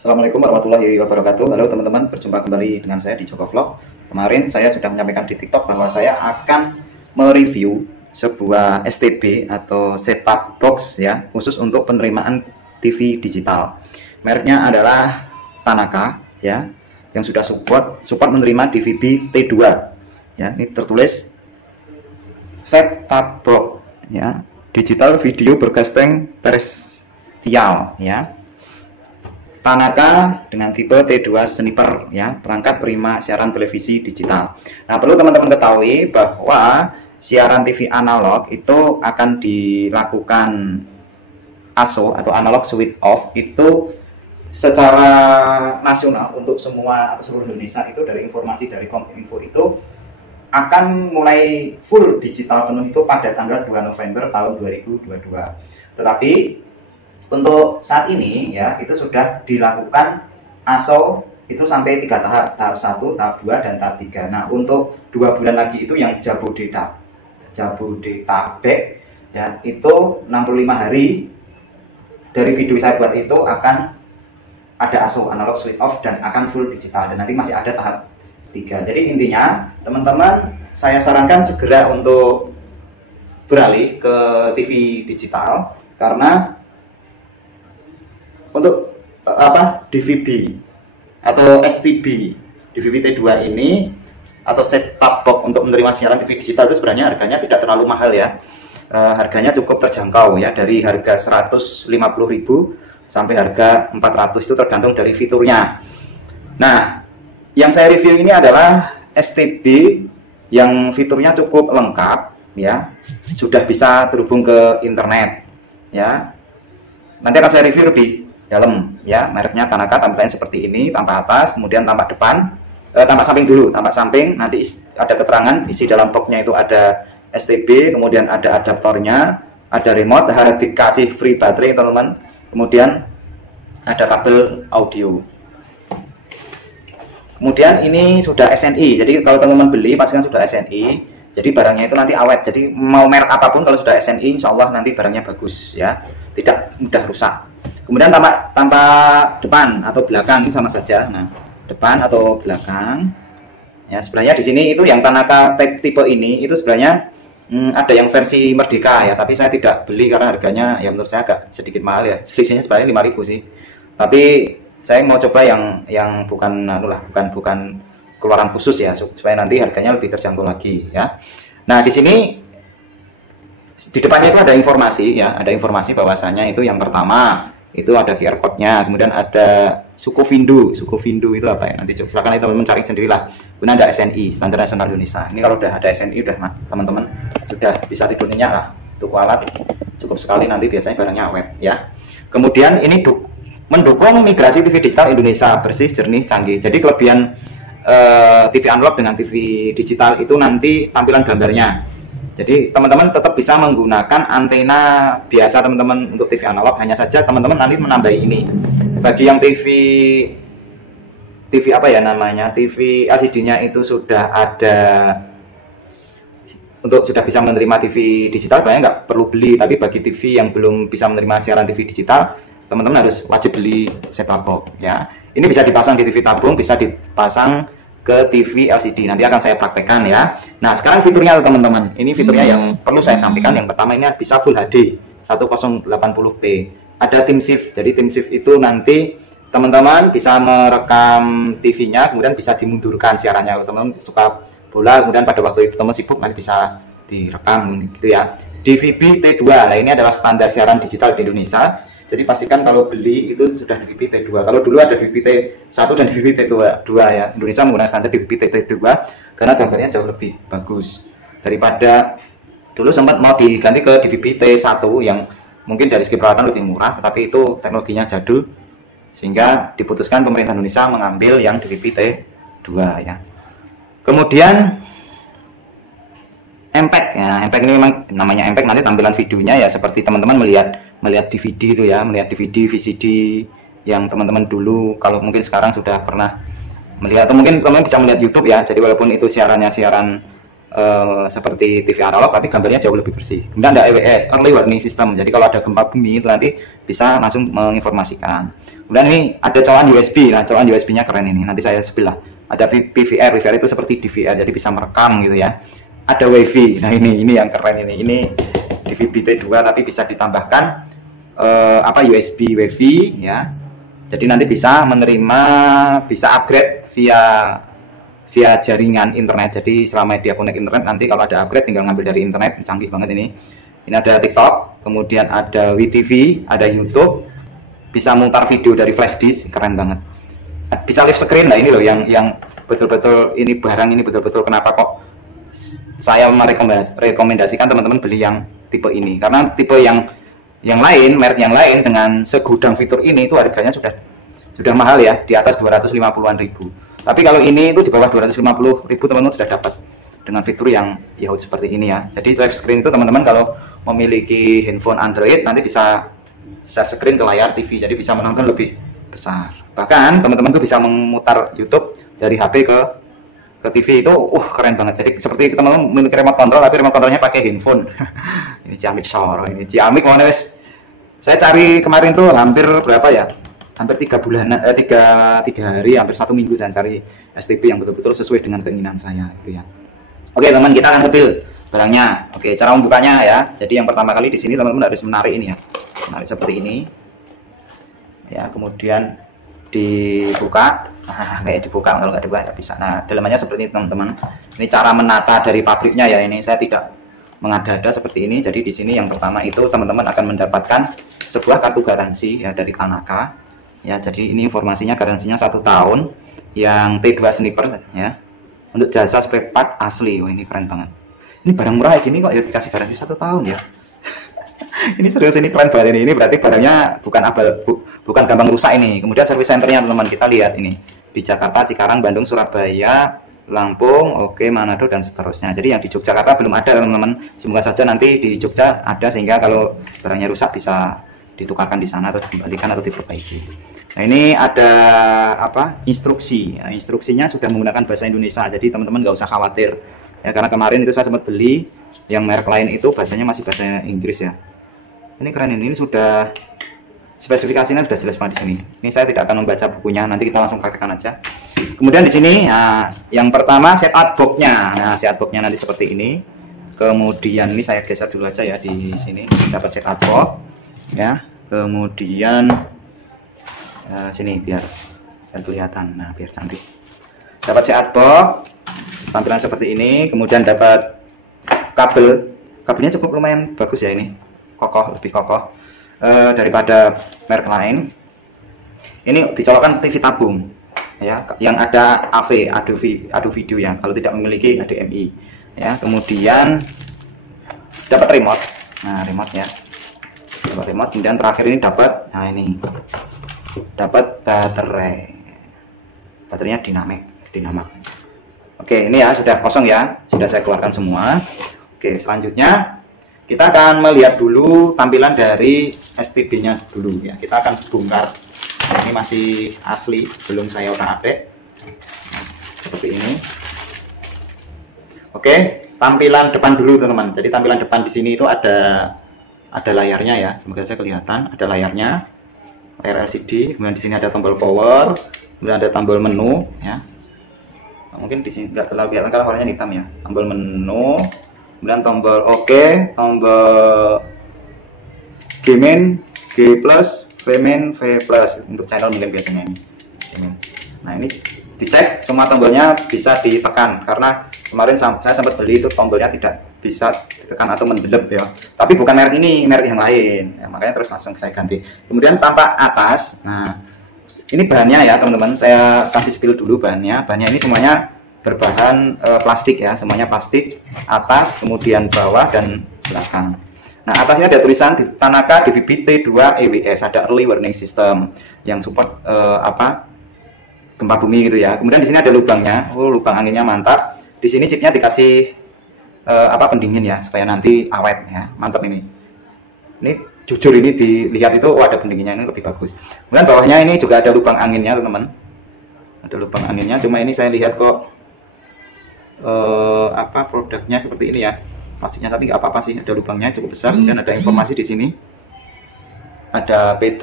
Assalamualaikum warahmatullahi wabarakatuh. Halo teman-teman, berjumpa kembali dengan saya di Joko Vlog. Kemarin saya sudah menyampaikan di TikTok bahwa saya akan mereview sebuah STB atau set-top box ya, khusus untuk penerimaan TV digital. Mereknya adalah Tanaka ya, yang sudah support menerima DVB T2 ya. Ini tertulis set-top box ya, digital video broadcasting terrestrial ya. Tanaka dengan tipe T2 Sniper ya, perangkat penerima siaran televisi digital. Nah, perlu teman-teman ketahui bahwa siaran TV analog itu akan dilakukan ASO atau analog switch off itu secara nasional untuk semua atau seluruh Indonesia. Itu dari informasi dari Kominfo itu akan mulai full digital penuh itu pada tanggal 2 November tahun 2022. Tetapi untuk saat ini ya, itu sudah dilakukan ASO itu sampai 3 tahap, tahap 1, tahap 2, dan tahap 3. Nah, untuk 2 bulan lagi itu yang Jabodetabek ya, itu 65 hari dari video saya buat itu akan ada ASO analog switch off dan akan full digital, dan nanti masih ada tahap 3. Jadi intinya teman-teman, saya sarankan segera untuk beralih ke TV digital, karena untuk DVB atau STB DVB T2 ini atau set-top box untuk menerima siaran TV digital itu sebenarnya harganya tidak terlalu mahal ya. Harganya cukup terjangkau ya, dari harga 150.000 sampai harga 400, itu tergantung dari fiturnya. Nah, yang saya review ini adalah STB yang fiturnya cukup lengkap ya, sudah bisa terhubung ke internet ya. Nanti akan saya review lebih dalam ya. Mereknya Tanaka, tampilannya seperti ini, tampak atas, kemudian tampak depan, tampak samping dulu, tampak samping, nanti ada keterangan isi dalam boxnya itu ada STB, kemudian ada adaptornya, ada remote, dikasih free baterai teman-teman, kemudian ada kabel audio. Kemudian ini sudah SNI, jadi kalau teman-teman beli pastikan sudah SNI, jadi barangnya itu nanti awet. Jadi mau merek apapun kalau sudah SNI, insya Allah nanti barangnya bagus ya, tidak mudah rusak. Kemudian tampak depan atau belakang sama saja. Nah, depan atau belakang ya, sebenarnya di sini itu yang Tanaka tipe ini itu sebenarnya ada yang versi Merdeka ya, tapi saya tidak beli karena harganya ya menurut saya agak sedikit mahal ya, selisihnya sebenarnya 5.000 sih. Tapi saya mau coba yang bukan bukan keluaran khusus ya, supaya nanti harganya lebih terjangkau lagi ya. Nah, di sini di depannya itu ada informasi ya, ada informasi bahwasanya itu yang pertama itu ada QR code-nya, kemudian ada Sukovindo itu apa ya, nanti silakan teman-teman cari sendirilah. Kemudian ada SNI, Standar Nasional Indonesia. Ini kalau udah ada SNI udah teman-teman sudah bisa tidur nyenyak lah. Toko alat cukup sekali, nanti biasanya barangnya awet ya. Kemudian ini mendukung migrasi TV digital Indonesia, bersih, jernih, canggih. Jadi kelebihan TV analog dengan TV digital itu nanti tampilan gambarnya. Jadi teman-teman tetap bisa menggunakan antena biasa teman-teman untuk TV analog, hanya saja teman-teman nanti menambah ini. Bagi yang TV apa ya namanya, TV LCD-nya itu sudah ada, sudah bisa menerima TV digital, banyak nggak perlu beli. Tapi bagi TV yang belum bisa menerima siaran TV digital, teman-teman harus wajib beli set-top box ya. Ini bisa dipasang di TV tabung, bisa dipasang ke TV LCD, nanti akan saya praktekkan ya. Nah, sekarang fiturnya teman-teman, ini fiturnya yang perlu saya sampaikan. Yang pertama, ini bisa Full HD 1080p, ada tim shift. Jadi tim shift itu nanti teman-teman bisa merekam TV-nya, kemudian bisa dimundurkan siarannya. Teman-teman suka bola, kemudian pada waktu itu teman sibuk, nanti bisa direkam gitu ya. DVB T2, nah ini adalah standar siaran digital di Indonesia. Jadi pastikan kalau beli itu sudah DVB T2. Kalau dulu ada DVB T1 dan DVB T2 ya. Indonesia menggunakan standar DVB T2 karena gambarnya jauh lebih bagus daripada dulu sempat mau diganti ke DVB T1 yang mungkin dari segi perawatan lebih murah, tetapi itu teknologinya jadul sehingga diputuskan pemerintah Indonesia mengambil yang DVB T2 ya. Kemudian MPEG ya, MPEG ini memang namanya MPEG, nanti tampilan videonya ya seperti teman-teman melihat DVD itu ya, melihat DVD, VCD yang teman-teman dulu, kalau mungkin sekarang sudah pernah melihat, atau mungkin teman-teman bisa melihat YouTube ya. Jadi walaupun itu siarannya siaran seperti TV analog, tapi gambarnya jauh lebih bersih. Kemudian ada EWS, Early Warning System, jadi kalau ada gempa bumi itu nanti bisa langsung menginformasikan. Kemudian ini ada colokan USB. Nah, colokan USB-nya keren ini. Nanti saya sebelah. Ada PVR. PVR itu seperti DVR, jadi bisa merekam gitu ya. Ada WiFi. Nah, ini yang keren ini. Ini DVB-T2 tapi bisa ditambahkan USB WiFi ya. Jadi nanti bisa menerima, bisa upgrade via jaringan internet. Jadi selama dia connect internet, nanti kalau ada upgrade tinggal ngambil dari internet. Canggih banget ini. Ini ada TikTok, kemudian ada WeTV, ada YouTube, bisa mutar video dari flash disk, keren banget. Bisa live screen. Nah ini loh yang betul-betul ini barang ini betul-betul kenapa kok saya merekomendasikan teman-teman beli yang tipe ini, karena tipe yang lain, merek yang lain dengan segudang fitur ini itu harganya sudah mahal ya, di atas 250-an ribu. Tapi kalau ini itu di bawah 250 ribu teman-teman sudah dapat dengan fitur yang ya seperti ini ya. Jadi live screen itu teman-teman kalau memiliki handphone Android nanti bisa share screen ke layar TV, jadi bisa menonton lebih besar. Bahkan teman-teman tuh bisa memutar YouTube dari HP ke TV itu, keren banget. Jadi seperti teman-teman memiliki remote control, tapi remote controlnya pakai handphone. Ini Ciamik Soro, ini Ciamik mana wes? Saya cari kemarin tuh hampir berapa ya? Hampir 3 bulan, 3 hari, hampir 1 minggu saya cari STP yang betul-betul sesuai dengan keinginan saya, gitu ya. Oke teman, kita akan sepil barangnya. Oke, cara membukanya ya. Jadi yang pertama kali di sini teman-teman harus menarik ini ya, menarik seperti ini. Ya, kemudian dibuka. Nah, kayak dibuka, kalau nggak dibuka nggak bisa. Nah, dalamannya seperti ini teman-teman. Ini cara menata dari pabriknya ya. Ini saya tidak mengada-ada seperti ini. Jadi di sini yang pertama itu teman-teman akan mendapatkan sebuah kartu garansi ya dari Tanaka. Ya, jadi ini informasinya garansinya 1 tahun. Yang T2 sniper ya. Untuk jasa spare part asli. Wah, ini keren banget. Ini barang murah kayak gini kok ya dikasih garansi 1 tahun ya. Ini serius, ini keren banget ini. Ini berarti barangnya bukan gampang rusak ini. Kemudian service centernya teman-teman kita lihat ini di Jakarta, Cikarang, Bandung, Surabaya, Lampung, oke, Manado dan seterusnya. Jadi yang di Yogyakarta belum ada teman-teman. Semoga saja nanti di Jogja ada sehingga kalau barangnya rusak bisa ditukarkan di sana atau dikembalikan atau diperbaiki. Nah ini ada instruksi. Nah, instruksinya sudah menggunakan bahasa Indonesia, jadi teman-teman nggak usah khawatir ya, karena kemarin itu saya sempat beli yang merek lain itu bahasanya masih bahasa Inggris ya. Ini keren ini sudah spesifikasinya sudah jelas banget di sini. Ini saya tidak akan membaca bukunya, nanti kita langsung praktekkan aja. Kemudian di sini, nah, yang pertama setup box-nya. Nah, setup box-nya nanti seperti ini. Kemudian ini saya geser dulu aja ya di sini, dapat setup box ya. Kemudian sini biar kelihatan, nah biar cantik. Dapat setup box, tampilan seperti ini. Kemudian dapat kabelnya cukup lumayan bagus ya ini, kokoh, lebih kokoh daripada merek lain. Ini dicolokkan TV tabung ya, yang ada AV, adu video ya, kalau tidak memiliki HDMI ya. Kemudian dapat remote, nah remote ya, dapat remote. Kemudian terakhir ini dapat, nah ini dapat baterainya dinamak. Oke, ini ya sudah kosong ya, sudah saya keluarkan semua. Oke, selanjutnya kita akan melihat dulu tampilan dari STB-nya dulu ya. Kita akan bongkar. Nah, ini masih asli, belum saya otak-atik. Nah, seperti ini. Oke, tampilan depan dulu teman-teman. Jadi tampilan depan di sini itu ada layarnya ya. Semoga saya kelihatan. Ada layarnya, layar LCD. Kemudian di sini ada tombol power. Kemudian ada tombol menu ya. Mungkin di sini nggak terlalu kelihatan karena warnanya hitam ya. Tombol menu. Kemudian tombol OK, tombol G-min, G+, V-min, V+, untuk channel milim biasanya ini. Nah ini dicek semua tombolnya bisa ditekan, karena kemarin saya sempat beli itu tombolnya tidak bisa ditekan atau mendelep ya. Tapi bukan merek ini, merek yang lain ya, makanya terus langsung saya ganti. Kemudian tampak atas, nah ini bahannya ya teman-teman, saya kasih spill dulu bahannya. Bahannya ini semuanya berbahan plastik ya, semuanya plastik, atas, kemudian bawah dan belakang. Nah atasnya ada tulisan Tanaka DVB-T2 EWS, ada early warning system yang support gempa bumi gitu ya. Kemudian di sini ada lubangnya, lubang anginnya mantap. Di sini chipnya dikasih pendingin ya, supaya nanti awet ya, mantap ini. Ini jujur ini dilihat itu, ada pendinginnya, ini lebih bagus. Kemudian bawahnya ini juga ada lubang anginnya teman-teman, ada lubang anginnya. Cuma ini saya lihat kok produknya seperti ini ya, plastiknya, tapi nggak apa-apa sih, ada lubangnya cukup besar. Dan ada informasi di sini ada PT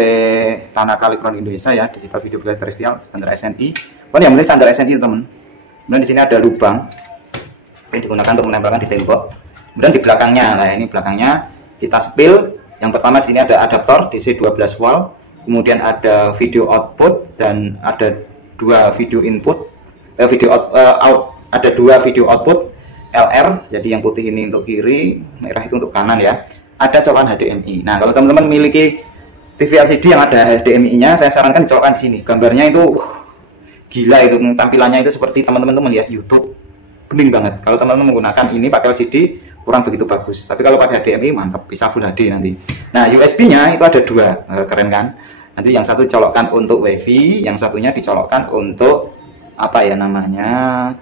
Tanaka Elektronik Indonesia ya, digital video player terrestrial standar SNI. Oh yang penting standar SNI teman. Kemudian di sini ada lubang yang digunakan untuk menempelkan di tembok. Kemudian di belakangnya, nah ini belakangnya kita spill. Yang pertama di sini ada adaptor DC 12 volt, kemudian ada video output dan ada dua video input, ada dua video output LR. Jadi yang putih ini untuk kiri, merah itu untuk kanan ya. Ada colokan HDMI. Nah kalau teman-teman memiliki TV LCD yang ada HDMI-nya, saya sarankan dicolokkan di sini. Gambarnya itu gila, itu tampilannya itu seperti teman-teman melihat YouTube, bening banget. Kalau teman-teman menggunakan ini pakai LCD kurang begitu bagus. Tapi kalau pakai HDMI mantap, bisa Full HD nanti. Nah USB-nya itu ada dua, keren kan? Nanti yang satu dicolokkan untuk WiFi, yang satunya dicolokkan untuk apa ya namanya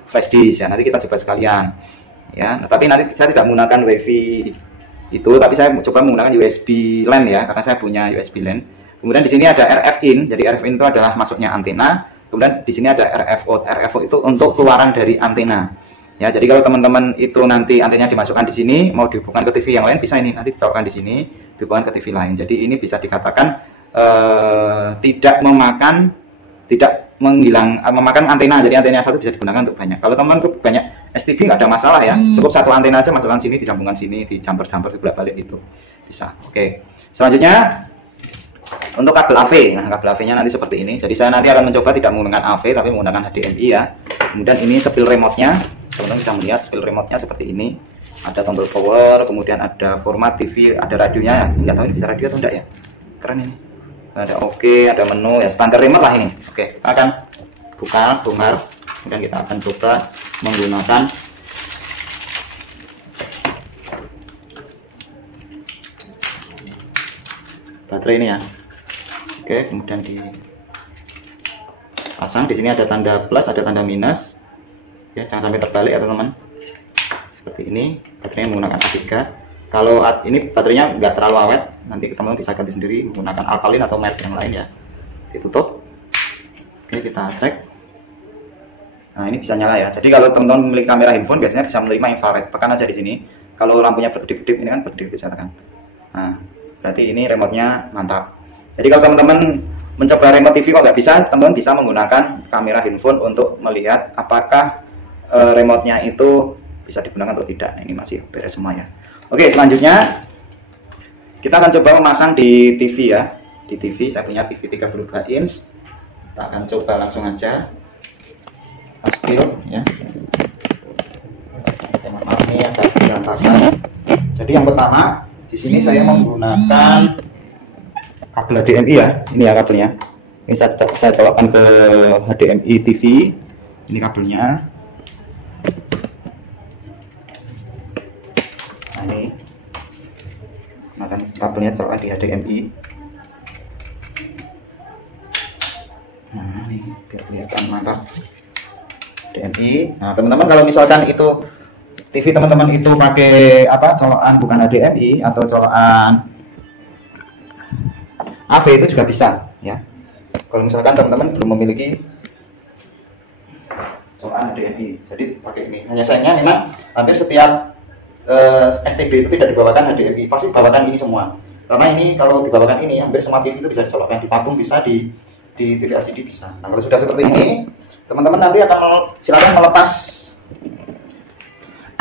flash disk ya. Nanti kita coba sekalian. Ya, nah, tapi nanti saya tidak menggunakan WiFi itu, tapi saya coba menggunakan USB LAN ya, karena saya punya USB LAN. Kemudian di sini ada RF in, jadi RF in itu adalah masuknya antena. Kemudian di sini ada RF out. RF out itu untuk keluaran dari antena. Ya, jadi kalau teman-teman itu nanti antenanya dimasukkan di sini, mau dihubungkan ke TV yang lain bisa ini nanti dicolokkan di sini, dihubungkan ke TV lain. Jadi ini bisa dikatakan tidak memakan antena. Jadi antena satu bisa digunakan untuk banyak. Kalau teman-teman banyak STB nggak ada masalah ya, cukup satu antena aja, masukkan sini, disambungkan sini, dijamper-jamper bolak-balik itu bisa. Oke, selanjutnya untuk kabel AV. Nah kabel AV-nya nanti seperti ini. Jadi saya nanti akan mencoba tidak menggunakan AV tapi menggunakan HDMI ya. Kemudian ini spill remote-nya, teman-teman bisa melihat spill remote-nya seperti ini. Ada tombol power, kemudian ada format TV, ada radionya. Nggak tahu ini bisa radio atau enggak ya, keren ini. Ada oke, ada menu ya, standar remote lah ini. Oke, kita akan buka, bongkar, kemudian kita akan coba menggunakan baterai ini ya. Oke, kemudian dipasang. Di sini ada tanda plus, ada tanda minus. Ya, jangan sampai terbalik ya teman-teman. Seperti ini, baterainya menggunakan A3. Kalau ini baterainya nggak terlalu awet, nanti teman-teman bisa ganti sendiri menggunakan alkalin atau merek yang lain ya. Ditutup. Oke, kita cek. Nah, ini bisa nyala ya. Jadi kalau teman-teman memiliki kamera handphone biasanya bisa menerima infrared. Tekan aja di sini. Kalau lampunya berkedip-kedip, ini kan berkedip-kedip, saya tekan. Nah, berarti ini remote-nya mantap. Jadi kalau teman-teman mencoba remote TV kok nggak bisa, teman-teman bisa menggunakan kamera handphone untuk melihat apakah remote-nya itu bisa digunakan atau tidak. Nah, ini masih beres semua ya. Oke, selanjutnya kita akan coba memasang di TV ya. Di TV, saya punya TV 32 inch. Kita akan coba langsung aja spill ya. Oke, maaf ini agak berantakan. Jadi yang pertama di sini saya menggunakan kabel HDMI ya. Ini ya kabelnya. Ini saya colokkan ke HDMI TV. Ini kabelnya. Nah ini, nah kan kabelnya colokkan di HDMI. Nah ini biar kelihatan mantap. HDMI. Nah teman-teman kalau misalkan itu TV teman-teman itu pakai apa colokan bukan HDMI atau colokan AV itu juga bisa ya. Kalau misalkan teman-teman belum memiliki colokan HDMI, jadi pakai ini. Hanya sayangnya memang hampir setiap STB itu tidak dibawakan HDMI, pasti dibawakan ini semua. Karena ini kalau dibawakan ini hampir semua TV itu bisa dicolokkan, ditabung bisa di TV LCD bisa. Nah kalau sudah seperti ini, teman-teman nanti akan silakan melepas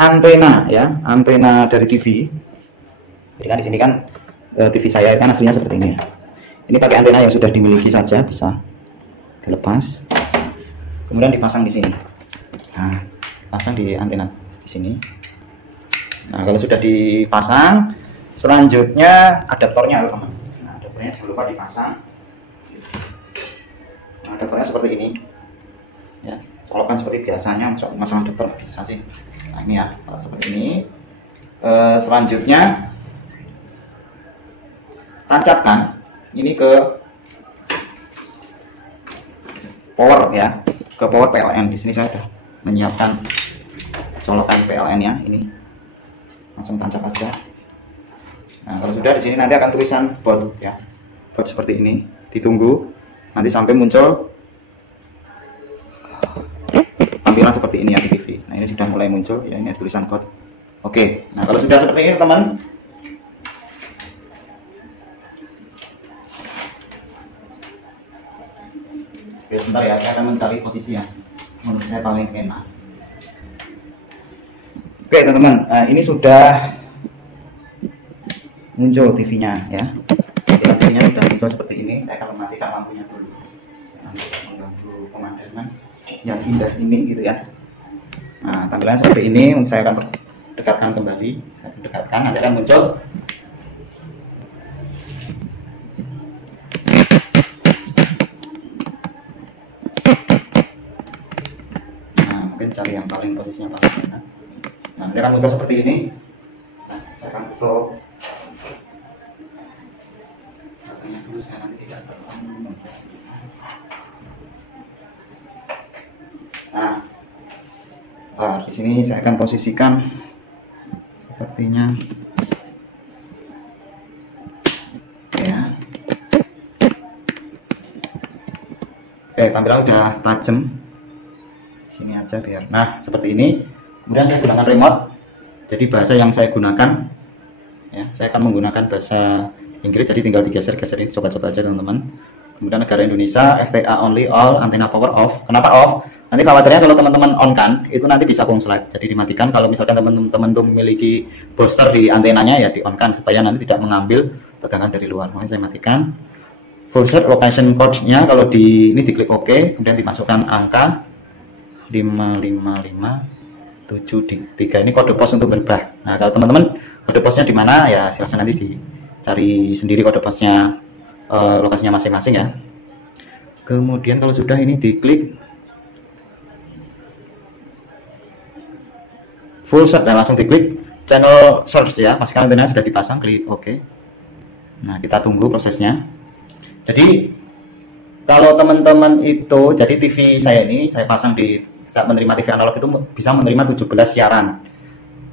antena ya, antena dari TV. Jadi kan di sini kan TV saya kan aslinya seperti ini ya. Ini pakai antena yang sudah dimiliki saja bisa dilepas. Kemudian dipasang di sini. Nah, pasang di antena di sini. Nah, kalau sudah dipasang, selanjutnya adaptornya teman. Nah, adaptornya jangan lupa dipasang. Nah, adaptornya seperti ini. Ya, colokan seperti biasanya, masang adaptor bisa sih. Nah, ini ya, seperti ini. Selanjutnya tancapkan ini ke power ya, ke power PLN. Di sini saya sudah menyiapkan colokan PLN ya, ini langsung tancap aja. Nah kalau sudah di sini nanti akan tulisan baut ya, baut seperti ini. Ditunggu nanti sampai muncul tampilan seperti ini ya di TV. Nah ini sudah mulai muncul ya, ini ada tulisan baut. Oke, nah kalau sudah seperti ini teman, Oke, sebentar ya, saya akan mencari posisi yang menurut saya paling enak. Oke teman-teman, ini sudah muncul TV-nya ya. TV-nya sudah muncul seperti ini. Saya akan mematikan lampunya dulu, mengganggu pemandangan yang indah ini gitu ya. Nah, tampilannya seperti ini. Saya akan dekatkan kembali. Saya akan dekatkan, nanti akan muncul. Nah, mungkin cari yang paling posisinya paling enak. Nah, nanti akan muncul seperti ini. Nah, saya akan tutup. Katanya dulu saya nanti tidak terlalu. Nah, di sini saya akan posisikan sepertinya ya. Tampilan udah tajam. Sini aja biar. Nah, seperti ini. Kemudian saya gunakan remote. Jadi bahasa yang saya gunakan ya, saya akan menggunakan bahasa Inggris, jadi tinggal digeser-geser ini, coba-coba aja teman-teman. Kemudian negara Indonesia, FTA only, all, antena power off. Kenapa off? Nanti khawatirnya kalau teman-teman on kan, itu nanti bisa konslet. Jadi dimatikan. Kalau misalkan teman-teman tuh memiliki booster di antenanya ya di on kan, supaya nanti tidak mengambil tegangan dari luar. Makanya saya matikan. Full set location code-nya kalau di ini diklik OK, kemudian dimasukkan angka 5557 ini kode pos untuk berubah. Nah, kalau teman-teman kode posnya di mana ya silahkan nanti dicari sendiri kode posnya, lokasinya masing-masing ya. Kemudian kalau sudah ini diklik full set dan langsung diklik channel search ya. Pastikan antenanya sudah dipasang, klik OK. Nah, kita tunggu prosesnya. Jadi kalau teman-teman itu, jadi TV saya ini saya pasang di saat menerima TV analog itu bisa menerima 17 siaran.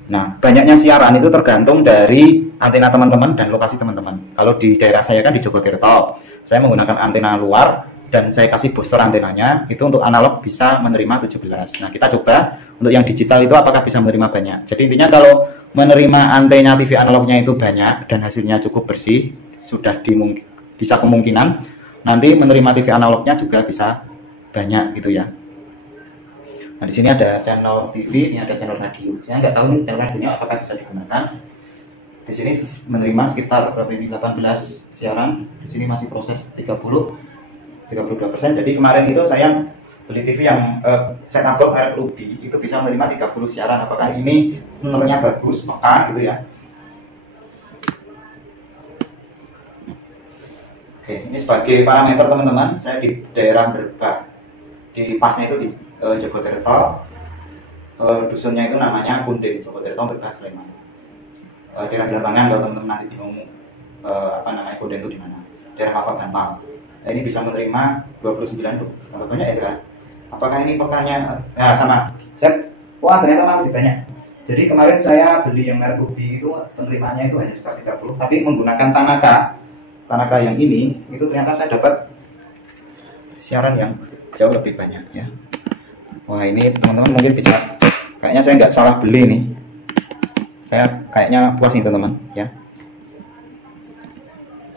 Nah, banyaknya siaran itu tergantung dari antena teman-teman dan lokasi teman-teman. Kalau di daerah saya kan di Jogotirto, saya menggunakan antena luar dan saya kasih booster antenanya, itu untuk analog bisa menerima 17. Nah, kita coba untuk yang digital itu apakah bisa menerima banyak. Jadi intinya kalau menerima antena TV analognya itu banyak dan hasilnya cukup bersih, sudah bisa kemungkinan nanti menerima TV analognya juga bisa banyak gitu ya. Nah, di sini ada channel TV, ini ada channel radio. Saya nggak tahu nih channel radionya apakah bisa digunakan. Di sini menerima sekitar berapa ini 18 siaran. Di sini masih proses 32%. Jadi kemarin itu saya beli TV yang set-top box merek Ruby itu bisa menerima 30 siaran. Apakah ini menerima bagus, peka gitu ya. Oke, ini sebagai parameter teman-teman, saya di daerah Berbah, di pasnya itu di Jogotirto, dusunnya itu namanya Kundin, Jogotirto Berbah Sleman. Daerah Belambangan kalau teman-teman nanti bingung apa namanya Kundin itu di mana, daerah Lava Bantal. Nah, ini bisa menerima 29 tuh, tambah banyak ya sekarang. Apakah ini pekanya? Nah, sama. Wah ternyata malah lebih banyak. Jadi kemarin saya beli yang merek Ruby itu penerimaannya itu hanya sekitar 30, tapi menggunakan Tanaka yang ini itu ternyata saya dapat siaran yang jauh lebih banyak ya. Wah, ini teman-teman mungkin bisa, kayaknya saya nggak salah beli nih, saya kayaknya puas nih teman-teman ya.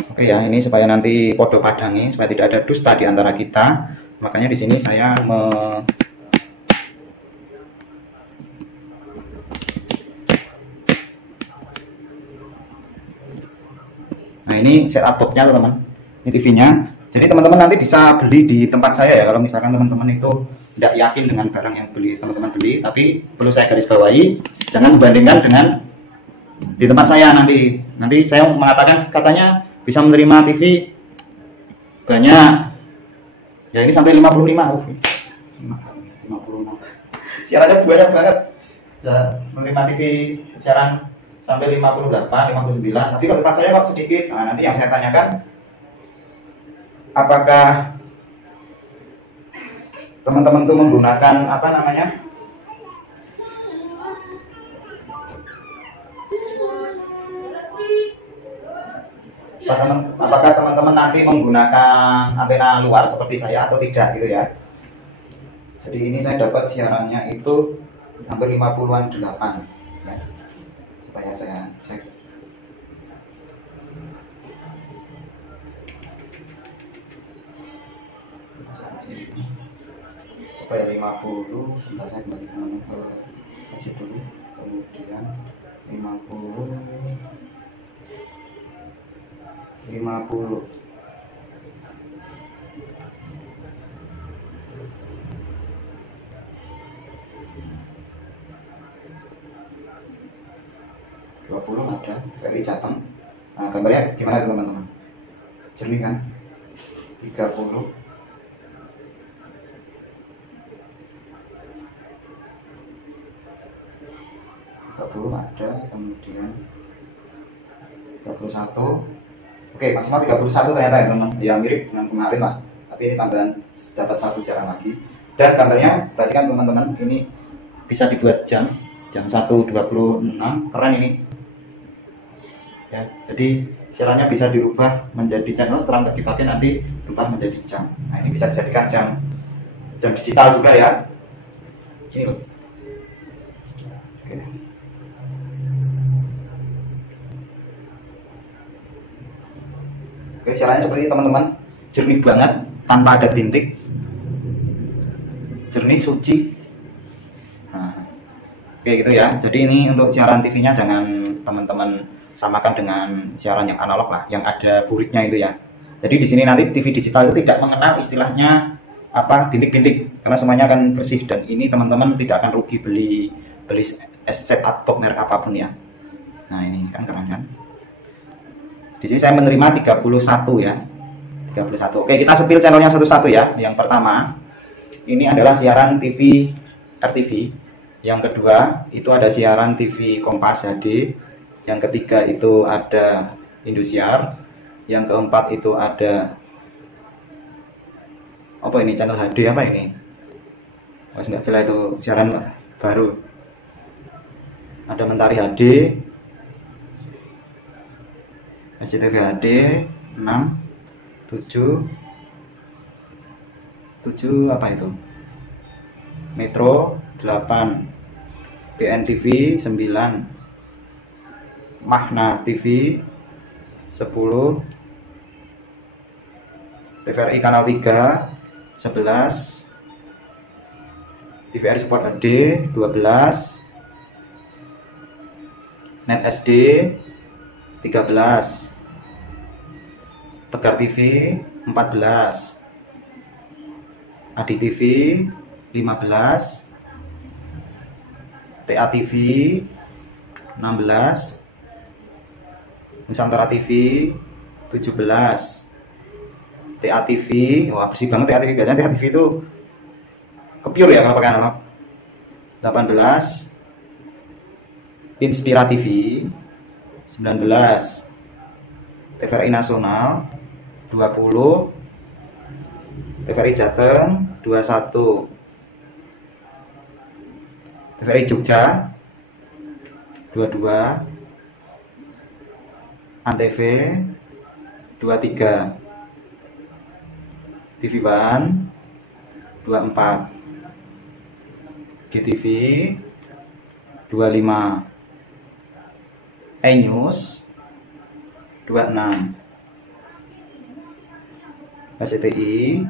Oke ya, ini supaya nanti podo padangi, supaya tidak ada dusta di antara kita, makanya di sini saya Nah, ini setup box-nya teman-teman. Ini TV-nya. Jadi teman-teman nanti bisa beli di tempat saya ya. Kalau misalkan teman-teman itu tidak yakin dengan barang yang teman-teman beli, tapi perlu saya garis bawahi, jangan membandingkan dengan di tempat saya nanti. Nanti saya mengatakan katanya bisa menerima TV banyak. Ya ini sampai 55. 56. Siarannya banyak banget. Bisa menerima TV siaran sampai 58, 59. Tapi kalau tempat saya kok sedikit. Nah, nanti yang saya tanyakan, apakah teman-teman tuh menggunakan apa namanya? Apakah teman-teman nanti menggunakan antena luar seperti saya atau tidak gitu ya? Jadi ini saya dapat siarannya itu hampir 50-an 8 ya. Supaya saya cek. Sini. Coba ya 50, sebentar saya kembalikan ke exit dulu, kemudian 50 20 ada TVRI Jateng. Nah, gambarnya gimana teman-teman? Jernih kan? 30 ada, kemudian 31. Oke, maksimal 31 ternyata ya teman. Ya mirip dengan kemarin lah. Tapi ini tambahan dapat satu siaran lagi. Dan gambarnya perhatikan teman-teman, ini bisa dibuat jam 1.26, keren ini. Ya, jadi siarannya bisa dirubah menjadi channel, setelah dipakai nanti berubah menjadi jam. Nah, ini bisa dijadikan jam digital juga ya. Ini loh. Oke. Oke, siarannya seperti ini teman-teman, jernih banget tanpa ada bintik, jernih, suci. Nah, oke gitu ya. Jadi ini untuk siaran TV-nya jangan teman-teman samakan dengan siaran yang analog lah, yang ada buritnya itu ya. Jadi di sini nanti TV digital itu tidak mengenal istilahnya apa bintik-bintik, karena semuanya akan bersih, dan ini teman-teman tidak akan rugi beli set-top box merek apapun ya. Nah ini kan keren kan. Di sini saya menerima 31 ya. 31. Oke, kita sepil channelnya satu-satu ya. Yang pertama, ini adalah siaran TV RTV. Yang kedua, itu ada siaran TV Kompas HD. Yang ketiga itu ada Indosiar. Yang keempat itu ada apa ini, channel HD apa ini? Mas nggak jelas, itu siaran baru. Ada Mentari HD, SCTV HD 6, 7 apa itu? Metro 8, BNTV 9, Mahna TV 10, TVRI Kanal 3 11, TVRI Sport HD 12, Net SD 13, Tegar TV 14, Adi TV 15, TA TV 16, Nusantara TV 17, TA TV, wah bersih banget TA TV, biasanya TA TV itu kepiur ya kalau pakai analog. 18, Inspira TV 19, TVRI Nasional 20, TVRI Jateng 21, TVRI Jogja 22, Antv 23, TV One 24, GTV 25, E-News 26, SCTI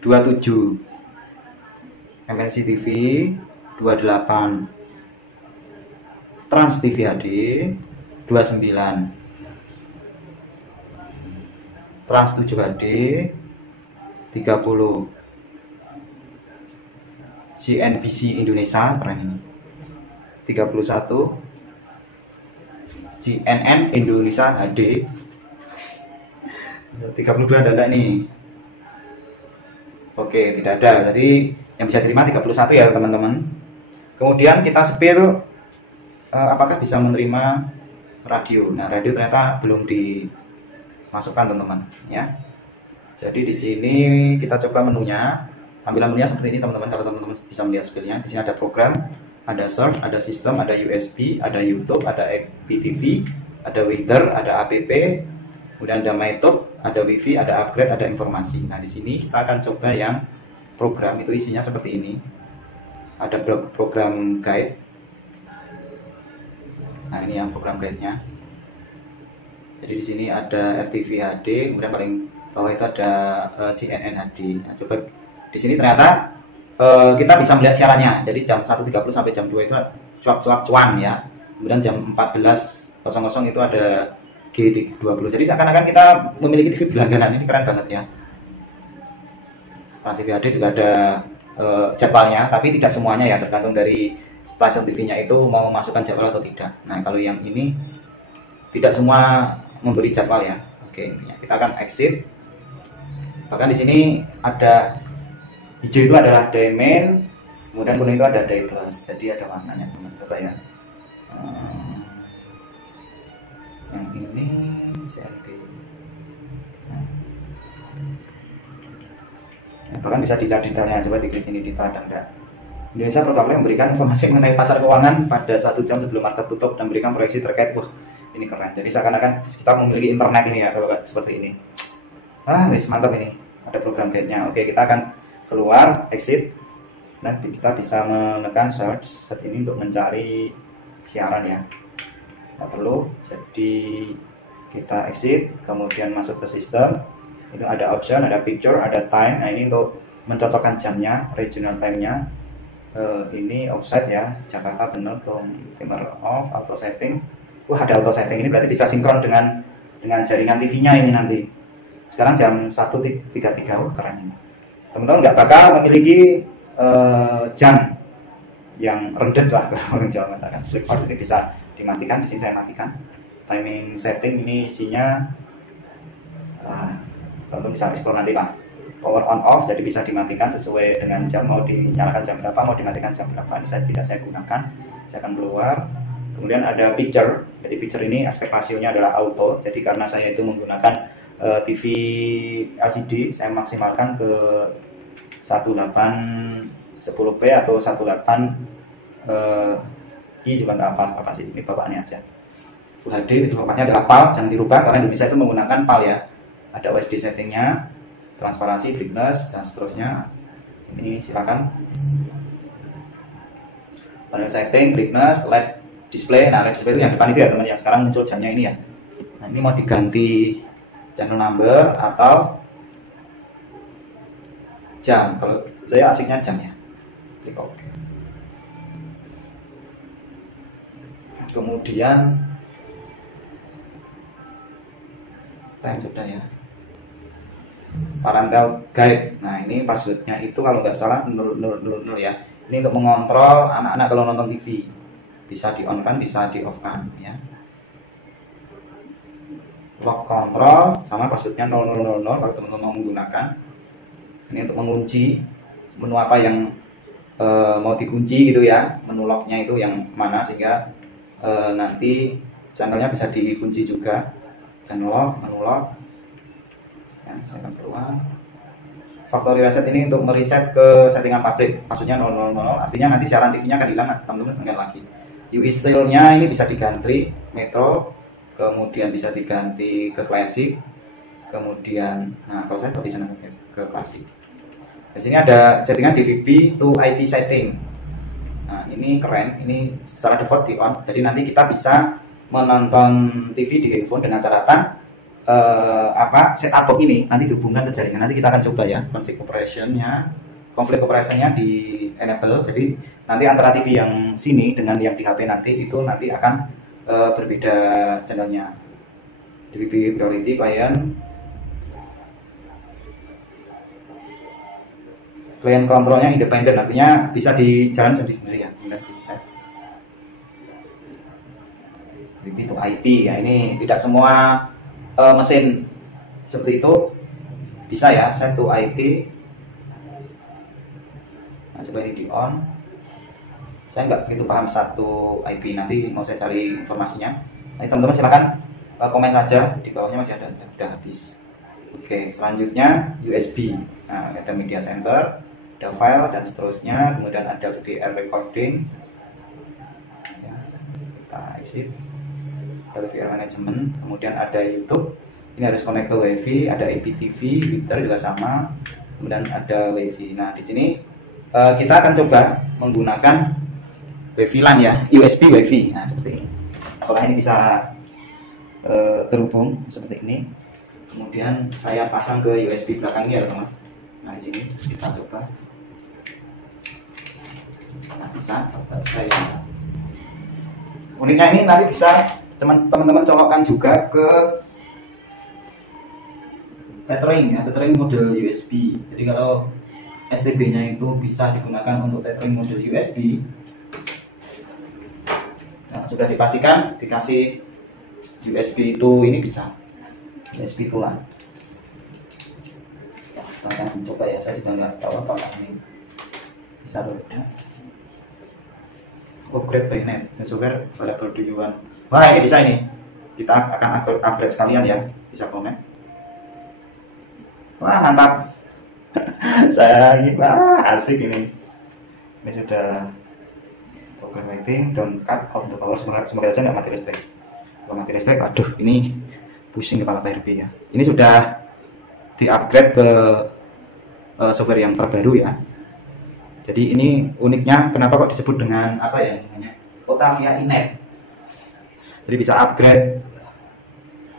27, MNC TV 28, Trans TV HD 29, Trans 7 HD 30, CNBC Indonesia, keren ini, 31, CNN Indonesia HD 32, ada enggak nih? Oke, tidak ada. Jadi yang bisa terima 31 ya teman-teman. Kemudian kita sepil apakah bisa menerima radio. Nah, radio ternyata belum dimasukkan teman-teman ya. Jadi di sini kita coba menunya. Tampilan menunya seperti ini teman-teman, kalau teman-teman bisa melihat spillnya. Di sini ada program, ada search, ada sistem, ada USB, ada YouTube, ada IPTV, ada weather, ada app, kemudian ada MyTalk, ada WiFi, ada upgrade, ada informasi. Nah di sini kita akan coba yang program, itu isinya seperti ini. Ada program guide. Nah ini yang program guide-nya. Jadi di sini ada RTV HD, kemudian paling bawah itu ada CNN HD. Nah, coba di di sini ternyata kita bisa melihat siarannya. Jadi jam 1.30 sampai jam 2 itu cuap-cuap cuan ya. Kemudian jam 14.00 itu ada G20. Jadi seakan-akan kita memiliki TV berlangganan. Ini keren banget ya. Trans TV HD juga ada jadwalnya, tapi tidak semuanya ya, tergantung dari stasiun TV-nya itu mau memasukkan jadwal atau tidak. Nah, kalau yang ini tidak semua memberi jadwal ya. Oke, kita akan exit. Bahkan di sini ada hijau itu adalah day main, kemudian kuning itu ada day plus. Jadi ada warnanya teman-teman. Coba ya. Yang ini CLB. Bahkan bisa dilihat detailnya, coba diklik ini detail dan enggak. Indonesia Pro memberikan informasi mengenai pasar keuangan pada 1 jam sebelum market tutup dan memberikan proyeksi terkait. Wah, ini keren. Jadi seakan-akan kita memiliki internet ini ya, kalau seperti ini. Wis mantap ini. Ada program guide-nya. Oke, kita akan keluar, exit. Nanti kita bisa menekan search set ini untuk mencari siaran ya. Nggak perlu. Jadi kita exit, kemudian masuk ke sistem. Itu ada option, ada picture, ada time. Nah, ini untuk mencocokkan jamnya, regional time-nya. Ini offset ya, Jakarta benar, timer off, auto setting. Wah, ada auto setting, ini berarti bisa sinkron dengan jaringan TV-nya ini nanti. Sekarang jam 1.33, wah keren ini. Teman-teman nggak bakal memiliki jam yang rendah lah, kalau orang Jawa mengatakan. Sleep mode ini bisa dimatikan, di sini saya matikan. Timing setting ini isinya, teman-teman bisa explore nanti lah. Power on off, jadi bisa dimatikan sesuai dengan jam, mau dinyalakan jam berapa, mau dimatikan jam berapa. Ini tidak saya gunakan. Saya akan keluar. Kemudian ada picture, jadi picture ini aspek rasionya adalah auto. Jadi karena saya itu menggunakan TV LCD, saya maksimalkan ke 1810p atau 18i juga nggak apa-apa sih, ini bawaannya aja. Full HD itu formatnya adalah PAL, jangan dirubah karena Indonesia itu menggunakan PAL ya. Ada OSD settingnya, transparansi, brightness, dan seterusnya. Ini silakan. Panel setting, brightness, LED display. Nah, LED display itu yang depan itu ya teman ya. Sekarang muncul jamnya ini ya. Nah, ini mau diganti channel number atau jam. Kalau saya asiknya jam ya. Klik OK. Kemudian time sudah ya. Parental guide. Nah, ini passwordnya itu kalau nggak salah 0000 ya. Ini untuk mengontrol anak-anak kalau nonton TV. Bisa di on kan, bisa di off kan ya. Lock control sama passwordnya 0000 kalau teman-teman mau menggunakan. Ini untuk mengunci menu apa yang mau dikunci gitu ya. Menu locknya itu yang mana sehingga nanti channelnya bisa dikunci juga. Channel lock, menu lock. Ya, saya akan keluar. Factory reset ini untuk mereset ke settingan pabrik, maksudnya 000, artinya nanti siaran TV-nya akan hilang, teman-teman tinggal lagi. UI style-nya ini bisa diganti metro, kemudian bisa diganti ke classic, kemudian, nah kalau saya bisa ke classic. Di sini ada settingan DVB to IP setting. Nah, ini keren, ini secara default di on, jadi nanti kita bisa menonton TV di handphone dengan catatan set up box ini nanti dihubungkan ke jaringan. Nanti kita akan coba ya config operationnya di enable, jadi nanti antara TV yang sini dengan yang di HP nanti itu nanti akan berbeda channelnya. DVB priority client controlnya independen, artinya bisa dijalan sendiri-sendiri ya. Kemudian di save DVB to IP ya, ini tidak semua mesin seperti itu bisa ya, set to IP. Nah, coba ini di on. Saya nggak begitu paham satu IP, nanti mau saya cari informasinya. Nanti teman-teman silakan komen saja, di bawahnya masih ada, udah habis. Oke, selanjutnya USB. Nah, ada media center, ada file dan seterusnya, kemudian ada VDR recording. Ya, kita exit. Ada VDR management, kemudian ada YouTube. Ini harus connect ke WiFi, ada IPTV, Twitter juga sama, kemudian ada WiFi. Nah, di sini kita akan coba menggunakan WiFi LAN ya, USB WiFi. Nah, seperti ini. Kalau ini bisa terhubung seperti ini. Kemudian saya pasang ke USB belakang ini ya teman. Nah di sini kita coba. Nah bisa ya. Uniknya ini nanti bisa teman-teman colokkan juga ke tethering ya, tethering model USB. Jadi kalau STB-nya itu bisa digunakan untuk tethering model USB. Nah, sudah dipastikan dikasih USB itu ini bisa USB tulang. Ya, kita akan coba ya, saya juga nggak tahu apakah ini bisa atau tidak. Upgrade by net, software available do you want? Wah ini bisa ini. Kita akan upgrade sekalian ya, bisa komen. Wah mantap. Saya ini asik ini. Ini sudah program waiting, don't cut off the power. Semoga saja nggak mati listrik. Kalau mati listrik, aduh ini pusing kepala Pak RB ya. Ini sudah di-upgrade ke software yang terbaru ya. Jadi ini uniknya kenapa kok disebut dengan apa ya namanya? Otavia Inet. Jadi bisa upgrade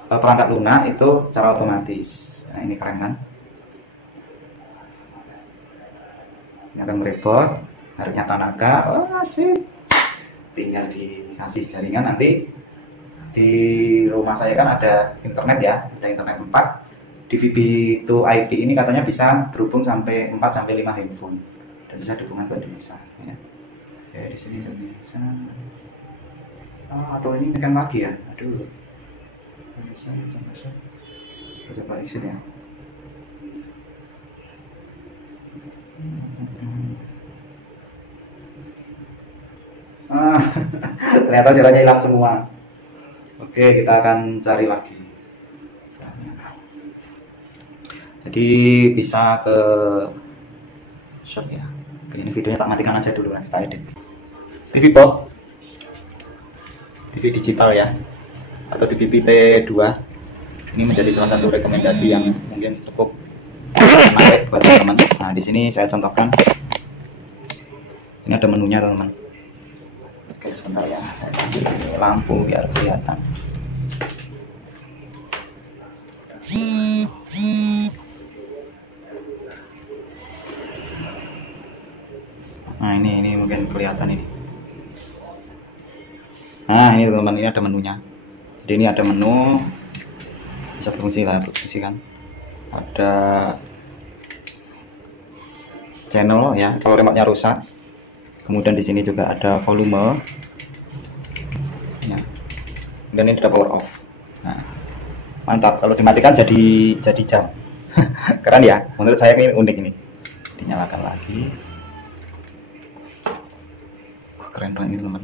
perangkat lunak itu secara otomatis. Nah ini keren kan? Ini akan merepot, harusnya Tanaka, oh asik. Tinggal dikasih jaringan nanti di rumah saya kan ada internet ya, ada internet 4. DVB to IP ini katanya bisa berhubung sampai 4 sampai 5 handphone. Dan bisa dukungan ke Indonesia ya. Ya di sini Indonesia. Oh, atau ini tekan lagi ya. Aduh. Bisa coba exit ya. Ternyata caranya hilang semua. Oke, kita akan cari lagi. Jadi bisa ke shop ya. Oke, ini videonya tak matikan aja dulu, nanti tak edit. TV box, TV digital ya, atau DVB-T2. Ini menjadi salah satu rekomendasi yang mungkin cukup menarik buat teman-teman. Nah, di sini saya contohkan. Ini ada menunya, teman-teman. Oke, sebentar ya, saya kasih lampu biar kelihatan. Nah ini mungkin kelihatan ini. Nah ini teman-teman, ini ada menunya. Jadi ini ada menu, bisa berfungsi lah, berfungsi kan. Ada channel ya, kalau remote-nya rusak. Kemudian di sini juga ada volume. Ya. Dan ini ada power off. Nah, mantap. Kalau dimatikan jadi jam. Keren ya. Menurut saya ini unik ini. Dinyalakan lagi. Keren banget ini teman.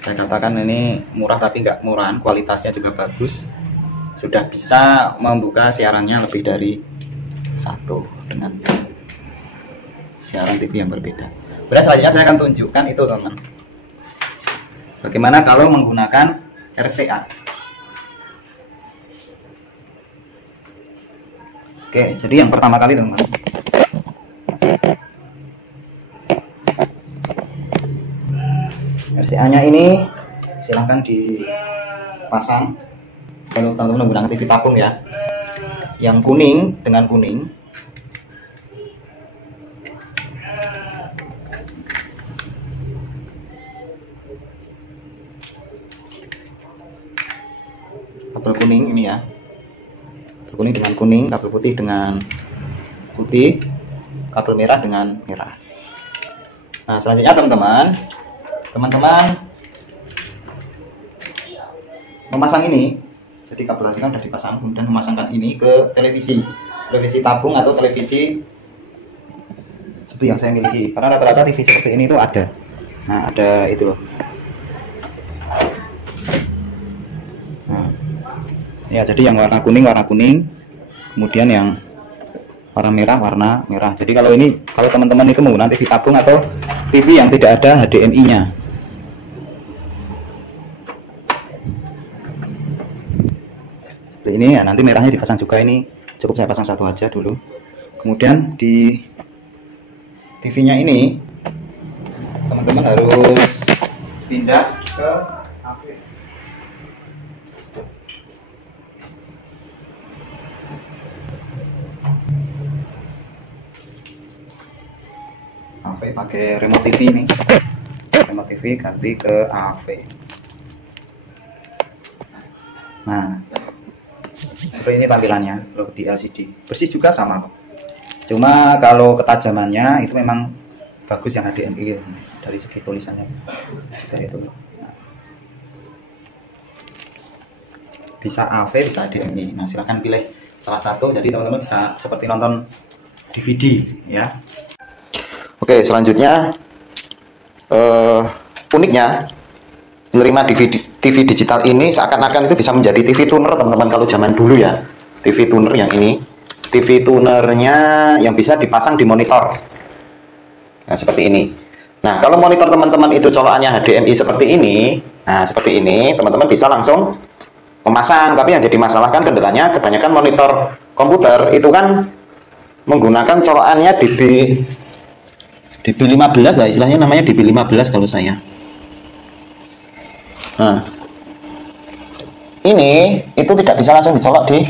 Saya katakan ini murah tapi nggak murahan, kualitasnya juga bagus. Sudah bisa membuka siarannya lebih dari satu dengan siaran TV yang berbeda. Kemudian selanjutnya saya akan tunjukkan itu teman. Bagaimana kalau menggunakan RCA. Oke, jadi yang pertama kali teman. RCA-nya ini silahkan dipasang. Kalau teman-teman menggunakan TV tabung ya, yang kuning dengan kuning. Kabel kuning ini ya, kabel kuning dengan kuning, kabel putih dengan putih, kabel merah dengan merah. Nah selanjutnya teman-teman memasang ini. Jadi kabel tadi kan sudah dipasang, kemudian memasangkan ini ke televisi tabung atau televisi seperti yang saya miliki. Karena rata-rata TV seperti ini itu ada. Nah ada itu loh. Nah, ya jadi yang warna kuning, kemudian yang warna merah. Jadi kalau teman-teman itu menggunakan TV tabung atau TV yang tidak ada HDMI-nya. Seperti ini ya, nanti merahnya dipasang juga. Ini cukup saya pasang satu aja dulu. Kemudian di TV-nya ini teman-teman harus pindah ke HP. AV pakai remote TV nih. Remote TV ganti ke AV. Nah, seperti ini tampilannya kalau di LCD. Bersih juga sama kok. Cuma kalau ketajamannya itu memang bagus yang HDMI dari segi tulisannya. Kayak itu. Bisa AV, bisa HDMI. Nah, silahkan pilih salah satu. Jadi teman-teman bisa seperti nonton DVD ya. Oke, selanjutnya uniknya menerima TV digital ini seakan-akan itu bisa menjadi TV tuner teman-teman. Kalau zaman dulu ya, TV tuner yang ini, TV tunernya yang bisa dipasang di monitor. Nah, seperti ini. Nah, kalau monitor teman-teman itu colokannya HDMI seperti ini, nah seperti ini, teman-teman bisa langsung memasang. Tapi yang jadi masalah kan kendalanya kebanyakan monitor komputer itu kan menggunakan colokannya DB15 lah, istilahnya namanya DB15 kalau saya. Nah, ini itu tidak bisa langsung dicolok di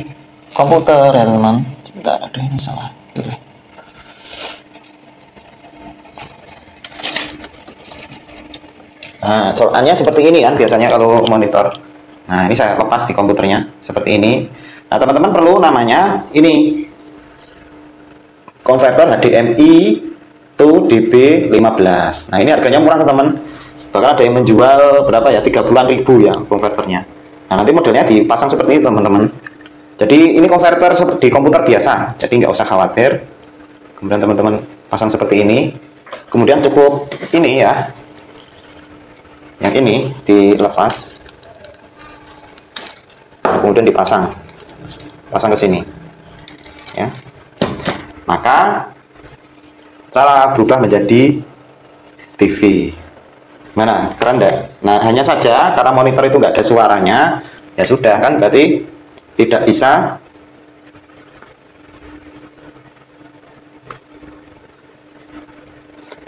komputer ya teman-teman. Sebentar, ada ini salah. Nah, colokannya seperti ini kan biasanya kalau monitor. Nah, ini saya lepas di komputernya seperti ini. Nah, teman-teman perlu namanya ini konverter HDMI to DB15. Nah, ini harganya murah teman-teman. Bahkan ada yang menjual berapa ya, 30.000 ya konverternya. Nah, nanti modelnya dipasang seperti ini teman-teman. Jadi ini konverter seperti komputer biasa, jadi nggak usah khawatir. Kemudian teman-teman pasang seperti ini. Kemudian cukup ini ya, yang ini dilepas, kemudian pasang ke sini ya. Maka telah berubah menjadi TV. Mana keren enggak? Nah, hanya saja karena monitor itu nggak ada suaranya, ya sudah kan, berarti tidak bisa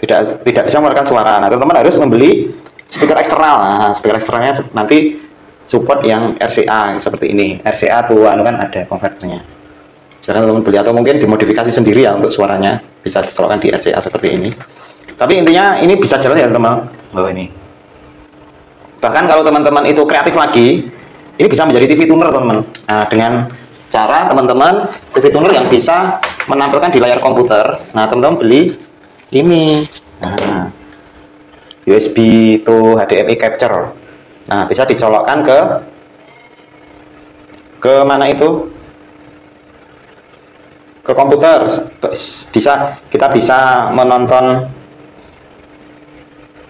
bisa mengeluarkan suara. Nah, teman-teman harus membeli speaker eksternal. Nah, speaker eksternalnya nanti support yang RCA seperti ini. RCA tuh anu kan ada konverternya. Sekarang teman-teman beli atau mungkin dimodifikasi sendiri ya untuk suaranya, bisa dicolokkan di RCA seperti ini. Tapi intinya ini bisa jalan ya teman-teman. Oh, ini. Bahkan kalau teman-teman itu kreatif lagi, ini bisa menjadi TV tuner teman-teman. Nah, dengan cara teman-teman TV tuner yang bisa menampilkan di layar komputer. Nah, teman-teman beli ini. Nah, USB to HDMI capture. Nah, bisa dicolokkan ke mana itu? Ke komputer. Kita bisa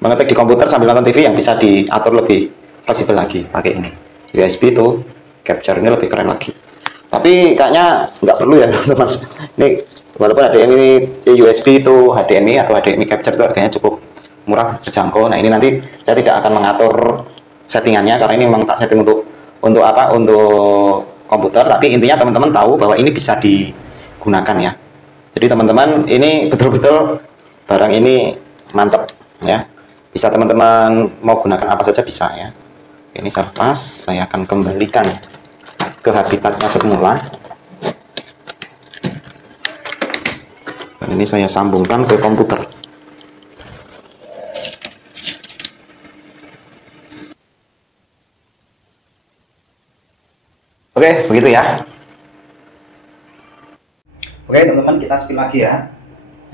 mengetik di komputer sambil nonton TV yang bisa diatur lebih fleksibel lagi pakai ini. USB to capture, ini lebih keren lagi. Tapi kayaknya nggak perlu ya teman-teman. Ini walaupun HDMI USB to HDMI atau HDMI capture itu harganya cukup murah, terjangkau. Nah, ini nanti saya tidak akan mengatur settingannya karena ini memang tak setting untuk apa? Untuk komputer. Tapi intinya teman-teman tahu bahwa ini bisa digunakan ya. Jadi teman-teman ini betul-betul barang ini mantap ya. Bisa teman-teman mau gunakan apa saja bisa ya. Ini saya lepas, saya akan kembalikan ke habitatnya semula. Dan ini saya sambungkan ke komputer. Oke, begitu ya. Oke, teman-teman, kita spill lagi ya.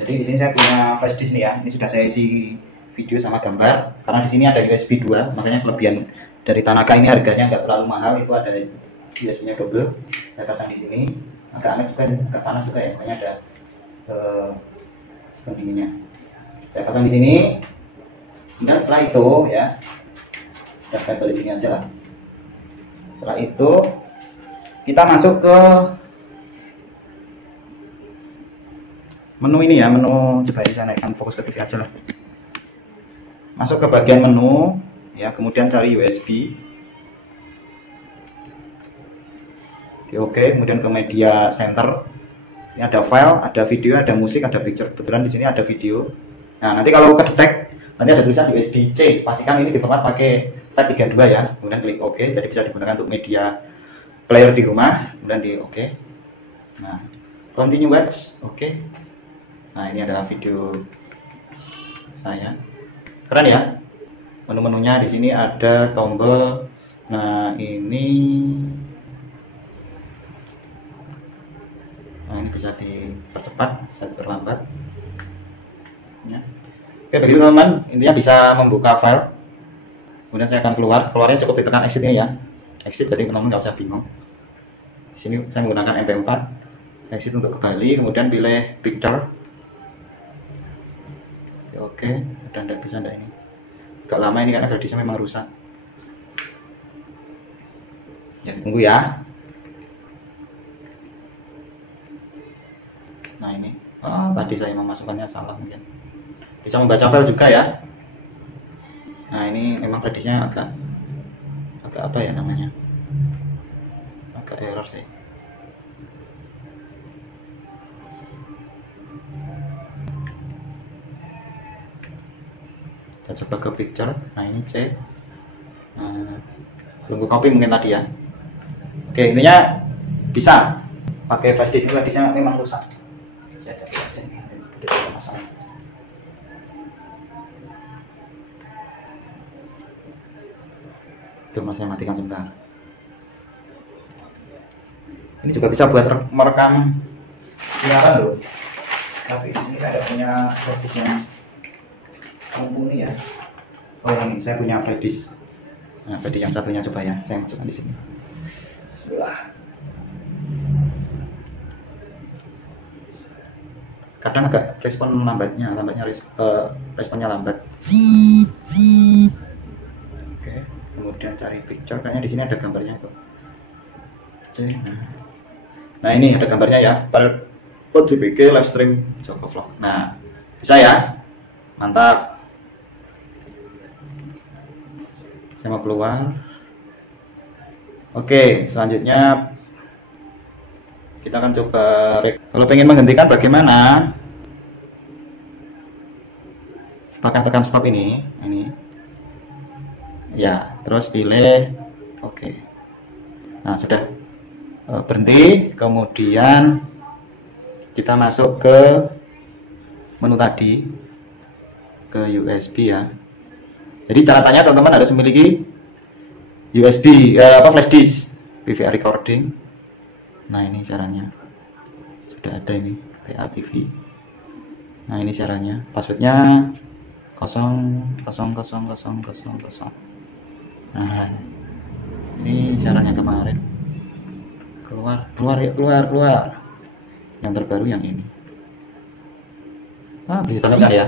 Jadi di sini saya punya flash disk nih ya. Ini sudah saya isi video sama gambar. Karena di sini ada USB 2, makanya kelebihan dari Tanaka ini harganya nggak terlalu mahal. Itu ada USB-nya double. Saya pasang di sini. Agak aneh juga, agak panas juga ya. Makanya ada pendinginnya. Saya pasang di sini. Dan setelah itu ya, kita balik ini aja lah. Setelah itu kita masuk ke menu ini ya, menu. Coba ini saya naikkan fokus ke TV aja lah. Masuk ke bagian menu ya, kemudian cari USB. Oke, kemudian ke media center. Ini ada file, ada video, ada musik, ada picture. Kebetulan di sini ada video. Nah, nanti kalau kedetek nanti ada tulisan USB-C. Pastikan ini diformat pakai FAT32 ya. Kemudian klik OK, jadi bisa digunakan untuk media player di rumah. Kemudian di OK. Nah, continue watch, OK. Nah, ini adalah video saya. Keren ya. Menu-menunya di sini ada tombol. Nah, ini bisa dipercepat, bisa diperlambat. Ya. Oke, begitu teman-teman. Intinya bisa membuka file. Kemudian saya akan keluarnya cukup ditekan exit ini ya. Exit, jadi teman-teman nggak usah bingung. Di sini saya menggunakan MP4. Exit untuk kembali, kemudian pilih picture. Oke, dan tidak bisa ini. Agak lama ini karena flash disknya memang rusak. Ya, tunggu ya. Nah ini, tadi saya memasukkannya salah mungkin. Bisa membaca file juga ya. Nah ini memang flash disknya agak apa ya namanya? Agak error sih. Kita coba ke picture. Nah ini C. Belum copy mungkin tadi ya. Oke, intinya bisa pakai flash disk. Flash disknya memang rusak. Saya cari aja nih, ada masalah. Coba saya matikan sebentar. Ini juga bisa buat merekam siaran loh. Tapi di sini saya ada punya flash disk yang mumpuni ya. Oh ini saya punya flash disk. Nah, flash disk yang satunya coba ya, saya masukkan di sini. Bismillah. Kadang agak responnya lambat. Oke, kemudian cari picture. Kayaknya di sini ada gambarnya tuh. Nah ini ada gambarnya ya. JPG live stream Joko Vlog. Nah bisa ya, mantap. Saya mau keluar. Oke, selanjutnya kita akan coba kalau pengen menghentikan bagaimana? Apakah tekan stop ini ya, terus pilih oke. Nah sudah berhenti, kemudian kita masuk ke menu tadi, ke USB ya. Jadi catatannya teman-teman harus memiliki USB flash disk PVR recording. Nah ini caranya, sudah ada ini PA TV. Nah ini caranya, passwordnya 0000000. Nah ini caranya kemarin. Keluar. Yang terbaru yang ini. Bisa banget kan ya?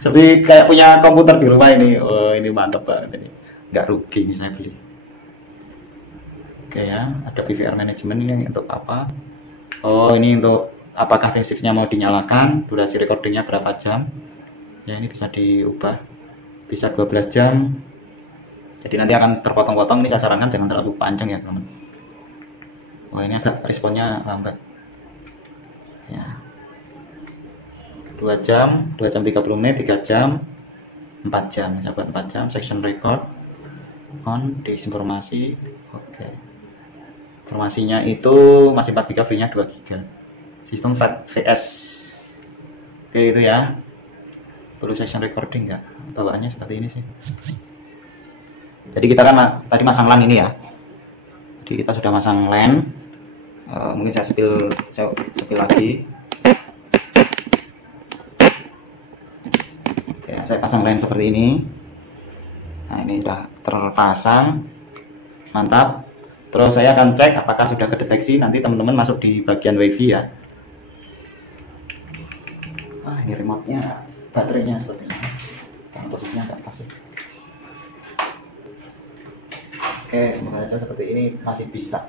Seperti kayak punya komputer di rumah ini. Oh ini mantap banget ini. Nggak rugi misalnya beli. Oke ya, ada PVR management ini untuk apa? Oh ini untuk apakah time shift-nya mau dinyalakan, durasi recordingnya berapa jam? Ya ini bisa diubah, bisa 12 jam. Jadi nanti akan terpotong-potong. Ini saya sarankan jangan terlalu panjang ya teman. Oh ini agak responnya lambat. Ya. 2 jam 30 menit, 3 jam, 4 jam. Saya buat 4 jam. Section record on disinformasi. Oke. Informasinya itu masih 4 GB, free-nya 2 GB. Sistem VS. Oke itu ya. Perlu section recording enggak? Bawaannya seperti ini sih. Jadi kita kan tadi masang LAN ini ya. Jadi kita sudah masang LAN. Mungkin saya sepil lagi. Oke, saya pasang LAN seperti ini. Nah ini sudah terpasang. Mantap. Terus saya akan cek apakah sudah kedeteksi. Nanti teman-teman masuk di bagian WiFi ya. Ini remote-nya, baterainya seperti ini. Karena posisinya agak pas sih. Oke, semoga saja seperti ini masih bisa.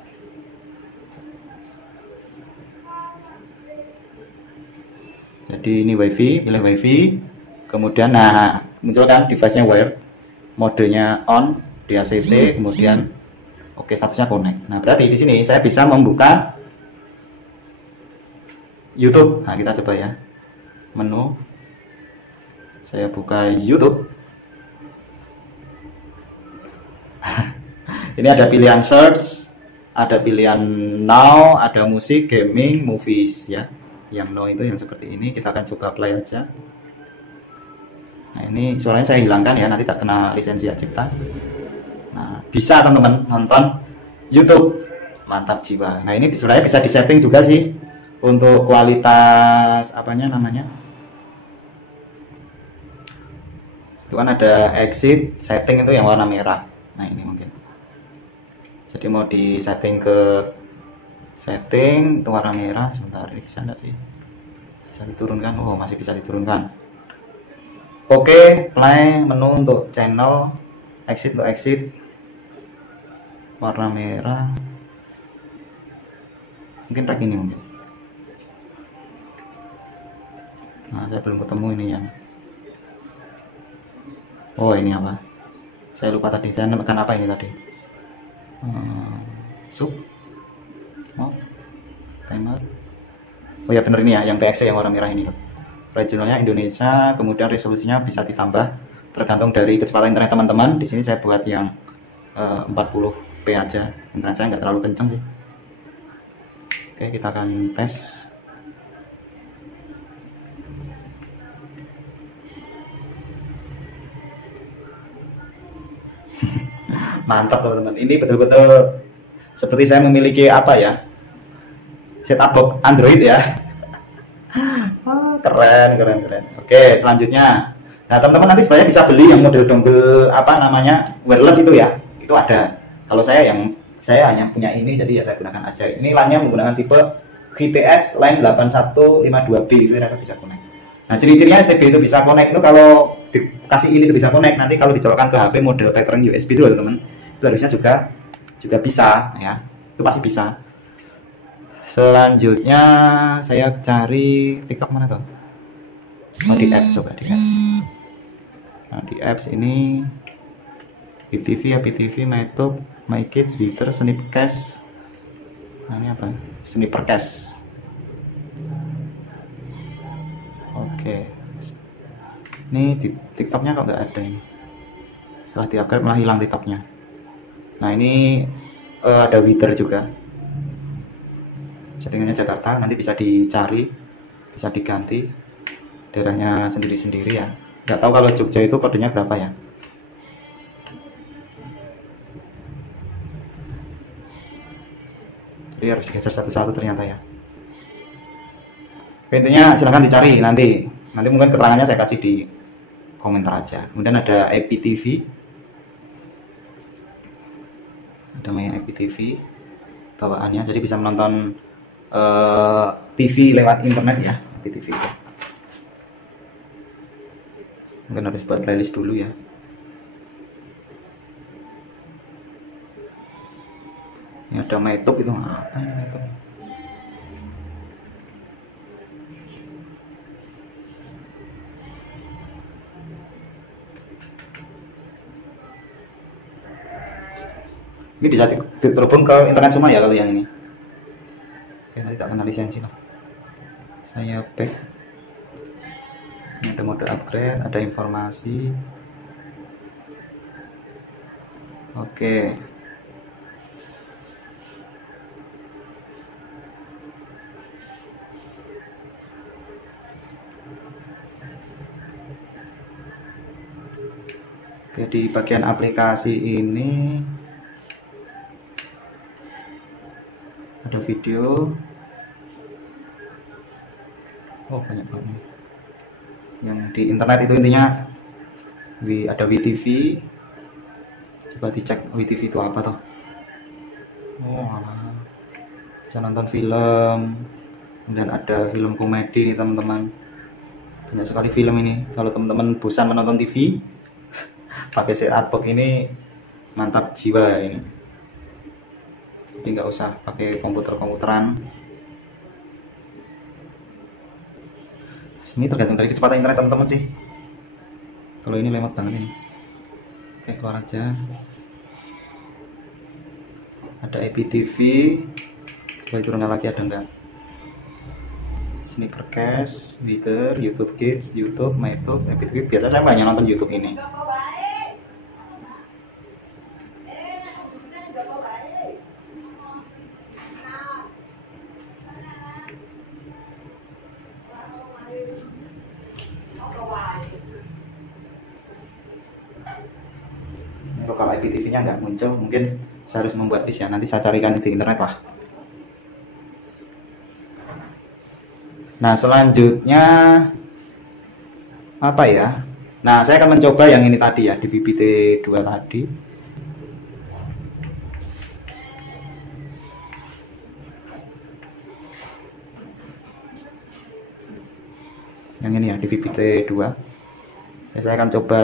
Jadi ini WiFi, pilih WiFi. Kemudian munculkan device-nya wired, modenya on, DHCP, kemudian oke, statusnya connect. Nah, berarti di sini saya bisa membuka YouTube. Nah, kita coba ya. Menu. Saya buka YouTube. Ini ada pilihan search, ada pilihan now, ada musik, gaming, movies ya. Yang no itu yang seperti ini, kita akan coba play aja. Nah ini suaranya saya hilangkan ya, nanti tak kena lisensi hak cipta. Nah bisa teman-teman nonton YouTube, mantap jiwa. Nah ini suaranya bisa di setting juga sih untuk kualitas apanya namanya. Itu kan ada exit setting itu yang warna merah. Nah ini mungkin. Jadi mau di setting ke setting itu warna merah. Sebentar, ini bisa enggak sih? Bisa diturunkan? Oh masih bisa diturunkan. Oke, play menu untuk channel, exit untuk exit warna merah. Mungkin track ini mungkin. Nah saya belum ketemu ini yang. Oh ini apa? Saya lupa tadi. Saya menekan apa ini tadi? Sub, off, timer. Oh ya bener ini ya, yang TXT yang warna merah ini. Regionalnya Indonesia, kemudian resolusinya bisa ditambah tergantung dari kecepatan internet teman-teman. Di sini saya buat yang 40p aja. Internet saya nggak terlalu kencang sih. Oke, kita akan tes. Mantap teman-teman, ini betul-betul seperti saya memiliki apa ya, setup box Android ya. Keren. Oke, selanjutnya, nah teman-teman nanti sebenarnya bisa beli yang model dongle apa namanya wireless itu ya, itu ada. Kalau saya hanya punya ini, jadi ya saya gunakan aja. Ini LAN-nya menggunakan tipe GTS Line 8152B, itu ternyata bisa connect. Nah ciri-cirinya STB itu bisa connect itu kalau dikasih ini itu bisa connect. Nanti kalau dicolokkan ke HP model veteran USB itu teman-teman, itu harusnya juga bisa ya, itu pasti bisa. Selanjutnya saya cari TikTok mana tuh? Oh di apps, coba di apps. Nah di apps ini PTV ya, PTV, MyTube, MyKids, Twitter, Snipcast. Nah ini apa? Snippercast. Oke. Ini di TikToknya kok nggak ada ini. Setelah di-upgrade malah hilang TikToknya. Nah ini ada Twitter juga. Settingannya Jakarta, nanti bisa dicari, bisa diganti daerahnya sendiri-sendiri ya. Nggak tahu kalau Jogja itu kodenya berapa ya. Jadi harus digeser satu-satu ternyata ya. Intinya silahkan dicari nanti mungkin keterangannya saya kasih di komentar aja. Kemudian ada IPTV, ada main IPTV bawaannya, jadi bisa menonton TV lewat internet ya, IPTV itu. Mungkin harus buat playlist dulu ya. Ini ada MyTube, itu apa ini MyTube? Ini bisa terhubung ke internet semua ya kalau yang ini. Oke, nanti tak kena lisensi lah. Saya back. Ini ada mode upgrade, ada informasi. Oke. Oke, di bagian aplikasi ini ada video. Oh banyak banget yang di internet itu, intinya ada WeTV. Coba dicek WeTV itu apa toh. Oh alah, bisa nonton film, kemudian ada film komedi nih teman-teman, banyak sekali film ini. Kalau teman-teman bosan menonton TV pakai set box ini mantap jiwa ini. Jadi nggak usah pakai komputeran. Ini tergantung dari kecepatan internet teman-teman sih. Kalau ini lemot banget ini. Oke, keluar aja. Ada IPTV. Coba turunkan lagi, ada enggak? Snippercast, Twitter, YouTube Kids, YouTube, MyTube, IPTV. Biasa saya banyak nonton YouTube ini. Ini lokal IPTV-nya nggak muncul, mungkin saya harus membuat list ya. Nanti saya carikan di internet lah. Nah, selanjutnya apa ya? Nah, saya akan mencoba yang ini tadi ya, DVB-T2 tadi. Yang ini ya, DVB-T2. Ya, saya akan coba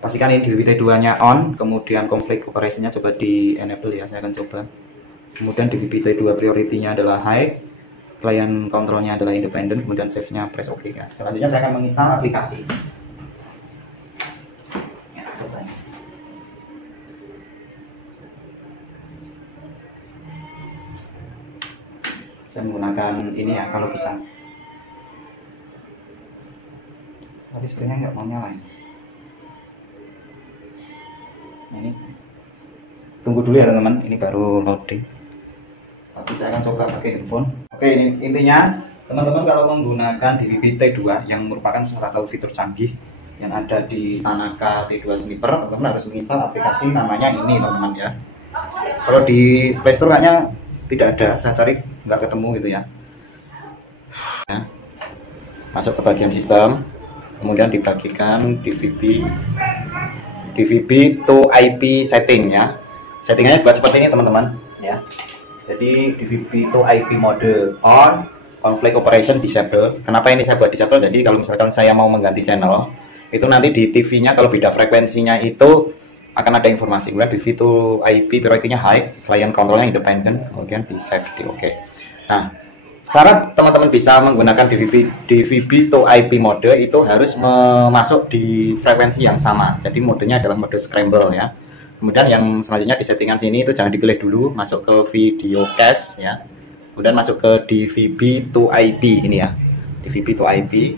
pastikan ini DVB-T2-nya on, kemudian konflik operasinya coba di enable ya, saya akan coba. Kemudian DVB-T2 priority-nya adalah high, client kontrolnya adalah independent, kemudian save-nya press OK ya. Selanjutnya saya akan menginstal aplikasi. Ya, coba. Saya menggunakan ini ya kalau bisa. Tapi sebenarnya nggak mau nyala ya. Nah, ini tunggu dulu ya teman-teman, ini baru loading. Tapi saya akan coba pakai handphone. Oke, ini intinya teman-teman kalau menggunakan DVB-T2 yang merupakan salah satu fitur canggih yang ada di Tanaka T2 Sniper, teman-teman harus menginstal aplikasi namanya ini teman-teman ya. Kalau di Play Store kayaknya tidak ada, saya cari nggak ketemu gitu ya. Nah, masuk ke bagian sistem, kemudian dibagikan DVB to IP setting ya. Settingannya buat seperti ini teman-teman ya. Jadi DVB to IP mode on, conflict operation disable. Kenapa ini saya buat disable? Jadi kalau misalkan saya mau mengganti channel, itu nanti di TV-nya kalau beda frekuensinya itu akan ada informasi. Kemudian DVB to IP priority-nya high, client controlnya independent, kemudian di save di OK. Nah, syarat teman-teman bisa menggunakan DVB to IP mode itu harus masuk di frekuensi yang sama. Jadi modenya adalah mode scramble ya. Kemudian yang selanjutnya di settingan sini itu jangan dipilih dulu, masuk ke video cache ya. Kemudian masuk ke DVB to IP ini ya. DVB to IP.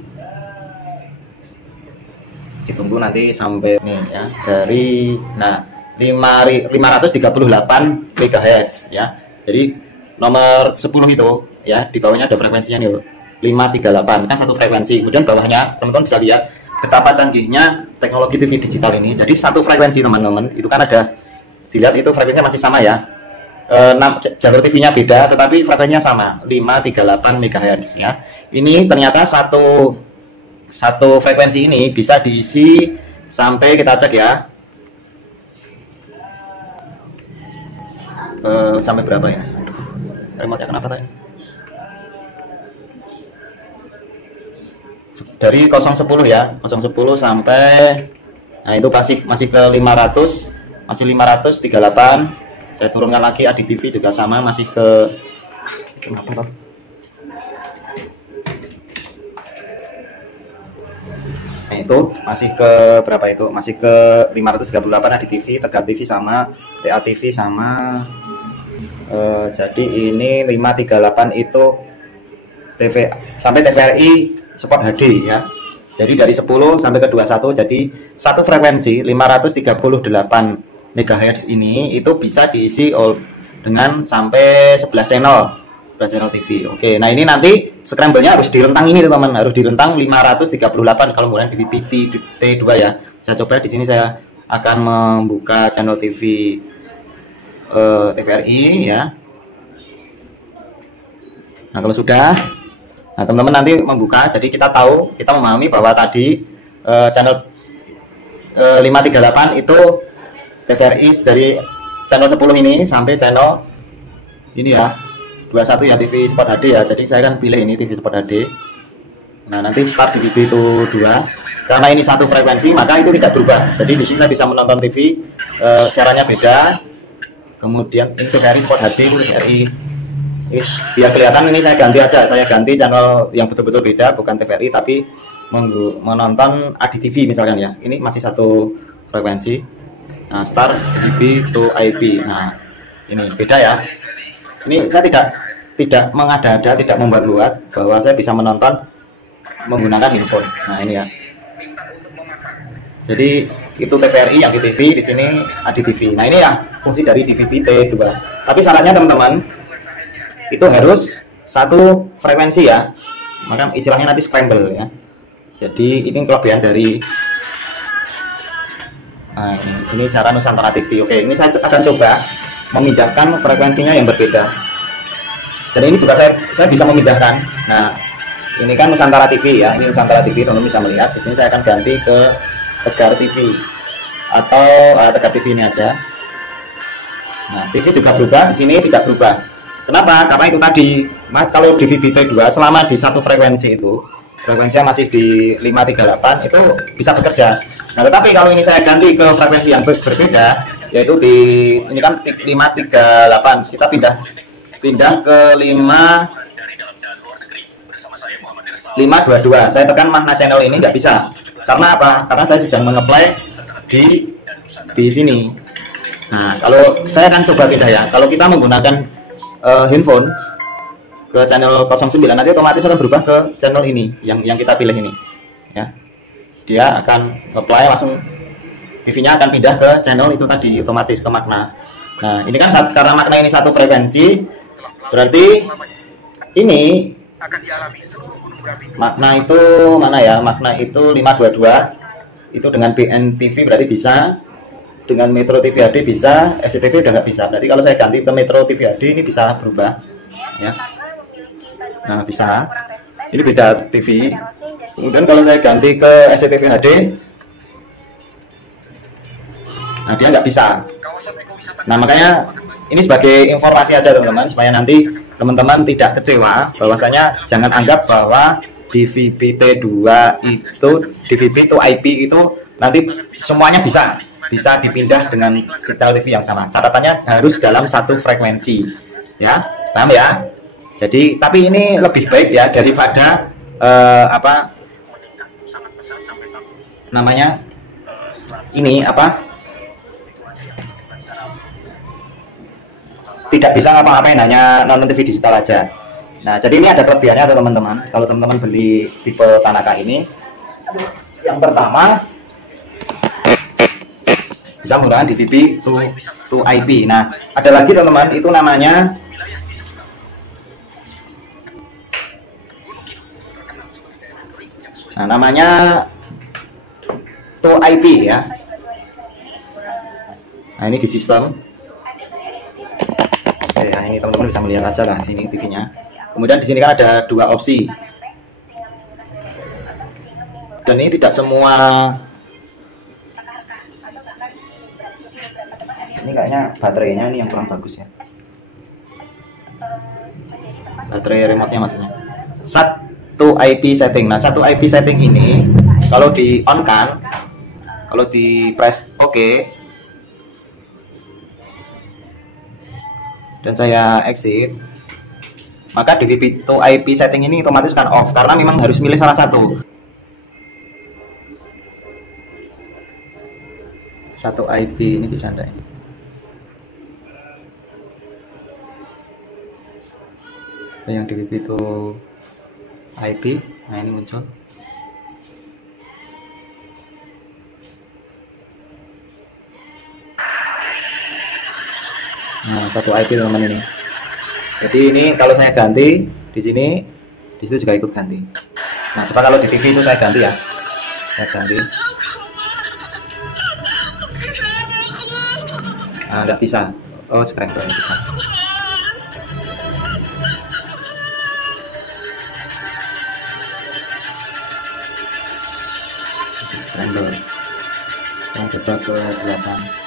Ditunggu nanti sampai nih ya, dari 538 MHz ya. Jadi nomor 10 itu ya, di bawahnya ada frekuensinya nih loh. 538 kan satu frekuensi. Kemudian bawahnya teman-teman bisa lihat betapa canggihnya teknologi TV digital ini. Jadi satu frekuensi teman-teman, itu kan ada, dilihat itu frekuensinya masih sama ya. Jalur TV-nya beda, tetapi frekuensinya sama, 538 MHz ya. Ini ternyata satu frekuensi ini bisa diisi sampai kita cek ya. Sampai berapa ya? Remote-nya kenapa tadi? Dari 010 ya, 010 sampai, nah itu masih ke 500, masih 538. Saya turunkan lagi, ADTV juga sama, masih ke kenapa toh? Nah itu masih ke berapa itu? Masih ke 538 ADTV, Tegar TV sama, TA TV sama. Jadi ini 538 itu TV sampai TVRI Sport HD ya. Jadi dari 10 sampai ke 21, jadi satu frekuensi 538 MHz ini itu bisa diisi dengan sampai 11 channel TV. Oke, nah ini nanti scramble-nya harus direntang ini teman-teman, harus direntang 538 kalau menggunakan DVB-T2 ya. Saya coba di sini, saya akan membuka channel TV TVRI ya. Nah kalau sudah, nah teman-teman nanti membuka, jadi kita tahu, kita memahami bahwa tadi channel 538 itu TVRI dari channel 10 ini sampai channel ini ya 21 ya, TV Sport HD ya. Jadi saya kan pilih ini TV Sport HD. Nah nanti start DVB itu 2, karena ini satu frekuensi maka itu tidak berubah. Jadi di sini saya bisa menonton TV, siarannya beda. Kemudian ini TVRI Sport HD, itu TVRI. Biar kelihatan ini saya ganti aja, saya ganti channel yang betul-betul beda, bukan TVRI tapi menonton ADTV misalkan ya. Ini masih satu frekuensi. Nah, start DVB to IP. Nah, ini beda ya. Ini saya tidak mengada-ada, tidak membuat-buat, bahwa saya bisa menonton menggunakan handphone. Nah, ini ya. Jadi itu TVRI, yang di TV, di sini ADTV. Nah, ini ya fungsi dari DVB-T2. Tapi syaratnya teman-teman, itu harus satu frekuensi ya. Maka istilahnya nanti scramble ya. Jadi ini kelebihan dari Nah, ini cara Nusantara TV. Oke, ini saya akan coba memindahkan frekuensinya yang berbeda. Dan ini juga saya bisa memindahkan. Nah, ini kan Nusantara TV ya. Ini Nusantara TV, teman-teman bisa melihat. Di sini saya akan ganti ke Tegar TV atau Tegar TV ini aja. Nah, TV juga berubah, di sini tidak berubah. Kenapa? Karena itu tadi, kalau di VBT2 selama di satu frekuensi itu, frekuensinya masih di 538 itu bisa bekerja. Nah, tetapi kalau ini saya ganti ke frekuensi yang berbeda, yaitu di ini kan 538, kita pindah ke 522. Saya tekan makna channel ini nggak bisa. Karena apa? Karena saya sudah mengeplay di sini. Nah, kalau saya akan coba pindah ya. Kalau kita menggunakan handphone ke channel 09, nanti otomatis akan berubah ke channel ini yang kita pilih ini ya. Dia akan apply langsung, TV-nya akan pindah ke channel itu tadi, otomatis ke makna. Nah, ini kan karena makna ini satu frekuensi, berarti ini makna itu mana ya? Makna itu 522 itu dengan BNTV berarti bisa, dengan Metro TV HD bisa, SCTV udah nggak bisa. Berarti kalau saya ganti ke Metro TV HD ini bisa berubah ya. Nah, bisa. Ini beda TV. Kemudian kalau saya ganti ke SCTV HD, nah dia nggak bisa. Nah, makanya ini sebagai informasi aja teman-teman, supaya nanti teman-teman tidak kecewa, bahwasanya jangan anggap bahwa di VBT2 itu, di VB2IP itu nanti semuanya bisa dipindah dengan sinyal TV yang sama. Catatannya harus dalam satu frekuensi ya, paham ya? Jadi tapi ini lebih baik ya daripada apa namanya ini apa, tidak bisa ngapa-ngapain, hanya nonton TV digital aja. Nah, jadi ini ada kelebihannya tuh teman-teman. Kalau teman-teman beli tipe Tanaka ini, yang pertama bisa menggunakan DVB to IP. Nah, ada lagi teman-teman, itu namanya to IP ya. Nah, ini di sistem. Oke, nah ini teman-teman bisa melihat aja lah sini TV-nya. Kemudian di sini kan ada dua opsi. Dan ini tidak semua. Ini kayaknya baterainya ini yang kurang bagus ya. Baterai remote-nya maksudnya. Satu IP setting. Nah, satu IP setting ini kalau di on kan, kalau di press OK dan saya exit, maka di VB2 IP setting ini otomatis akan off karena memang harus milih salah satu. Satu IP ini bisa enggak ini? Yang di VB2 IP, nah ini muncul. Nah, satu IP teman-teman ini. Jadi ini kalau saya ganti di sini, di situ juga ikut ganti. Nah, coba kalau di TV itu saya ganti ya. Saya ganti. Nah, nggak bisa. Oh, sekarang bisa. Scramble. Sekarang coba ke 8.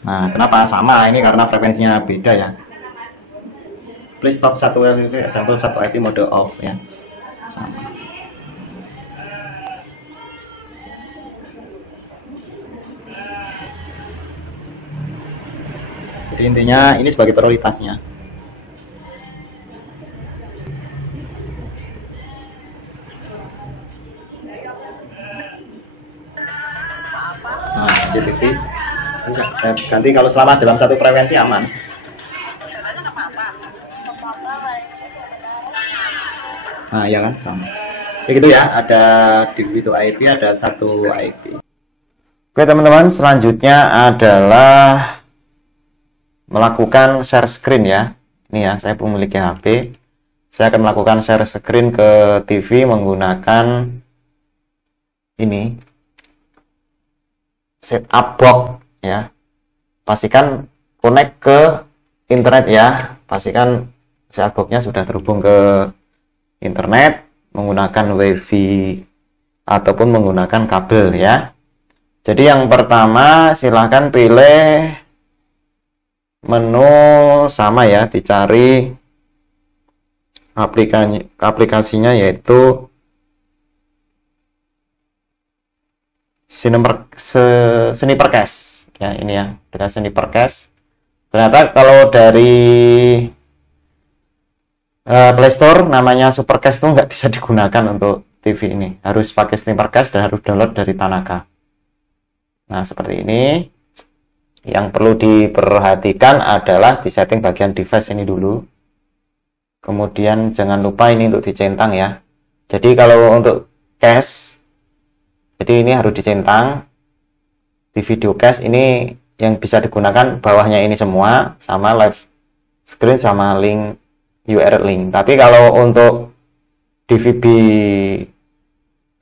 Nah, kenapa sama? Ini karena frekuensinya beda ya. Please stop satu WiFi example satu IP mode off ya. Sama. Jadi intinya ini sebagai prioritasnya. Nah, CCTV saya ganti kalau selama dalam satu frekuensi aman. Nah, ya kan sama. Begitu ya, ada DVD to IP, ada satu IP. Oke teman-teman, selanjutnya adalah melakukan share screen ya. Ini ya, saya memiliki HP. Saya akan melakukan share screen ke TV menggunakan ini setup box ya. Pastikan connect ke internet ya. Pastikan setup box-nya sudah terhubung ke internet menggunakan WiFi ataupun menggunakan kabel ya. Jadi yang pertama silahkan pilih menu sama ya, dicari aplikasinya yaitu Snipercast ya, ini ya, dengan Snipercast. Ternyata kalau dari Play Store namanya Supercast itu nggak bisa digunakan untuk TV ini, harus pakai Snipercast dan harus download dari Tanaka. Nah seperti ini. Yang perlu diperhatikan adalah di setting bagian device ini dulu. Kemudian jangan lupa ini untuk dicentang ya. Jadi kalau untuk cache, jadi ini harus dicentang. Di video cache ini yang bisa digunakan bawahnya ini semua, sama live screen sama link URL link. Tapi kalau untuk DVB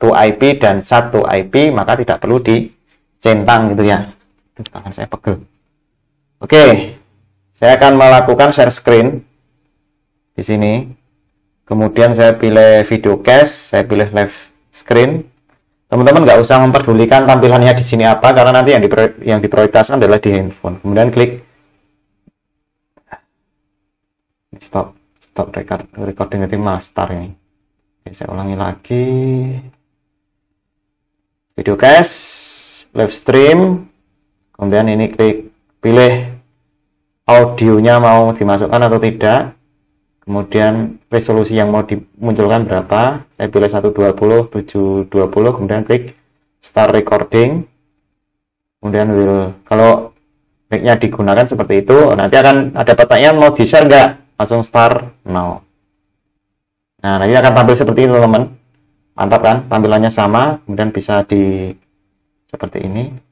to IP dan SAT to IP maka tidak perlu dicentang gitu ya. Tangan saya pegel. Oke, saya akan melakukan share screen di sini. Kemudian saya pilih video cache, saya pilih live screen. Teman-teman nggak usah memperdulikan tampilannya di sini apa, karena nanti yang diprioritaskan adalah di handphone. Kemudian klik stop recording, itu malah start ini. Oke, saya ulangi lagi. Video cache, live stream. Kemudian ini klik pilih audionya mau dimasukkan atau tidak. Kemudian resolusi yang mau dimunculkan berapa. Saya pilih 120, 720. Kemudian klik start recording. Kemudian kalau mic-nya digunakan seperti itu, nanti akan ada pertanyaan mau di-share nggak? Langsung start now. Nah, nanti akan tampil seperti itu teman-teman. Mantap kan? Tampilannya sama. Kemudian bisa di seperti ini.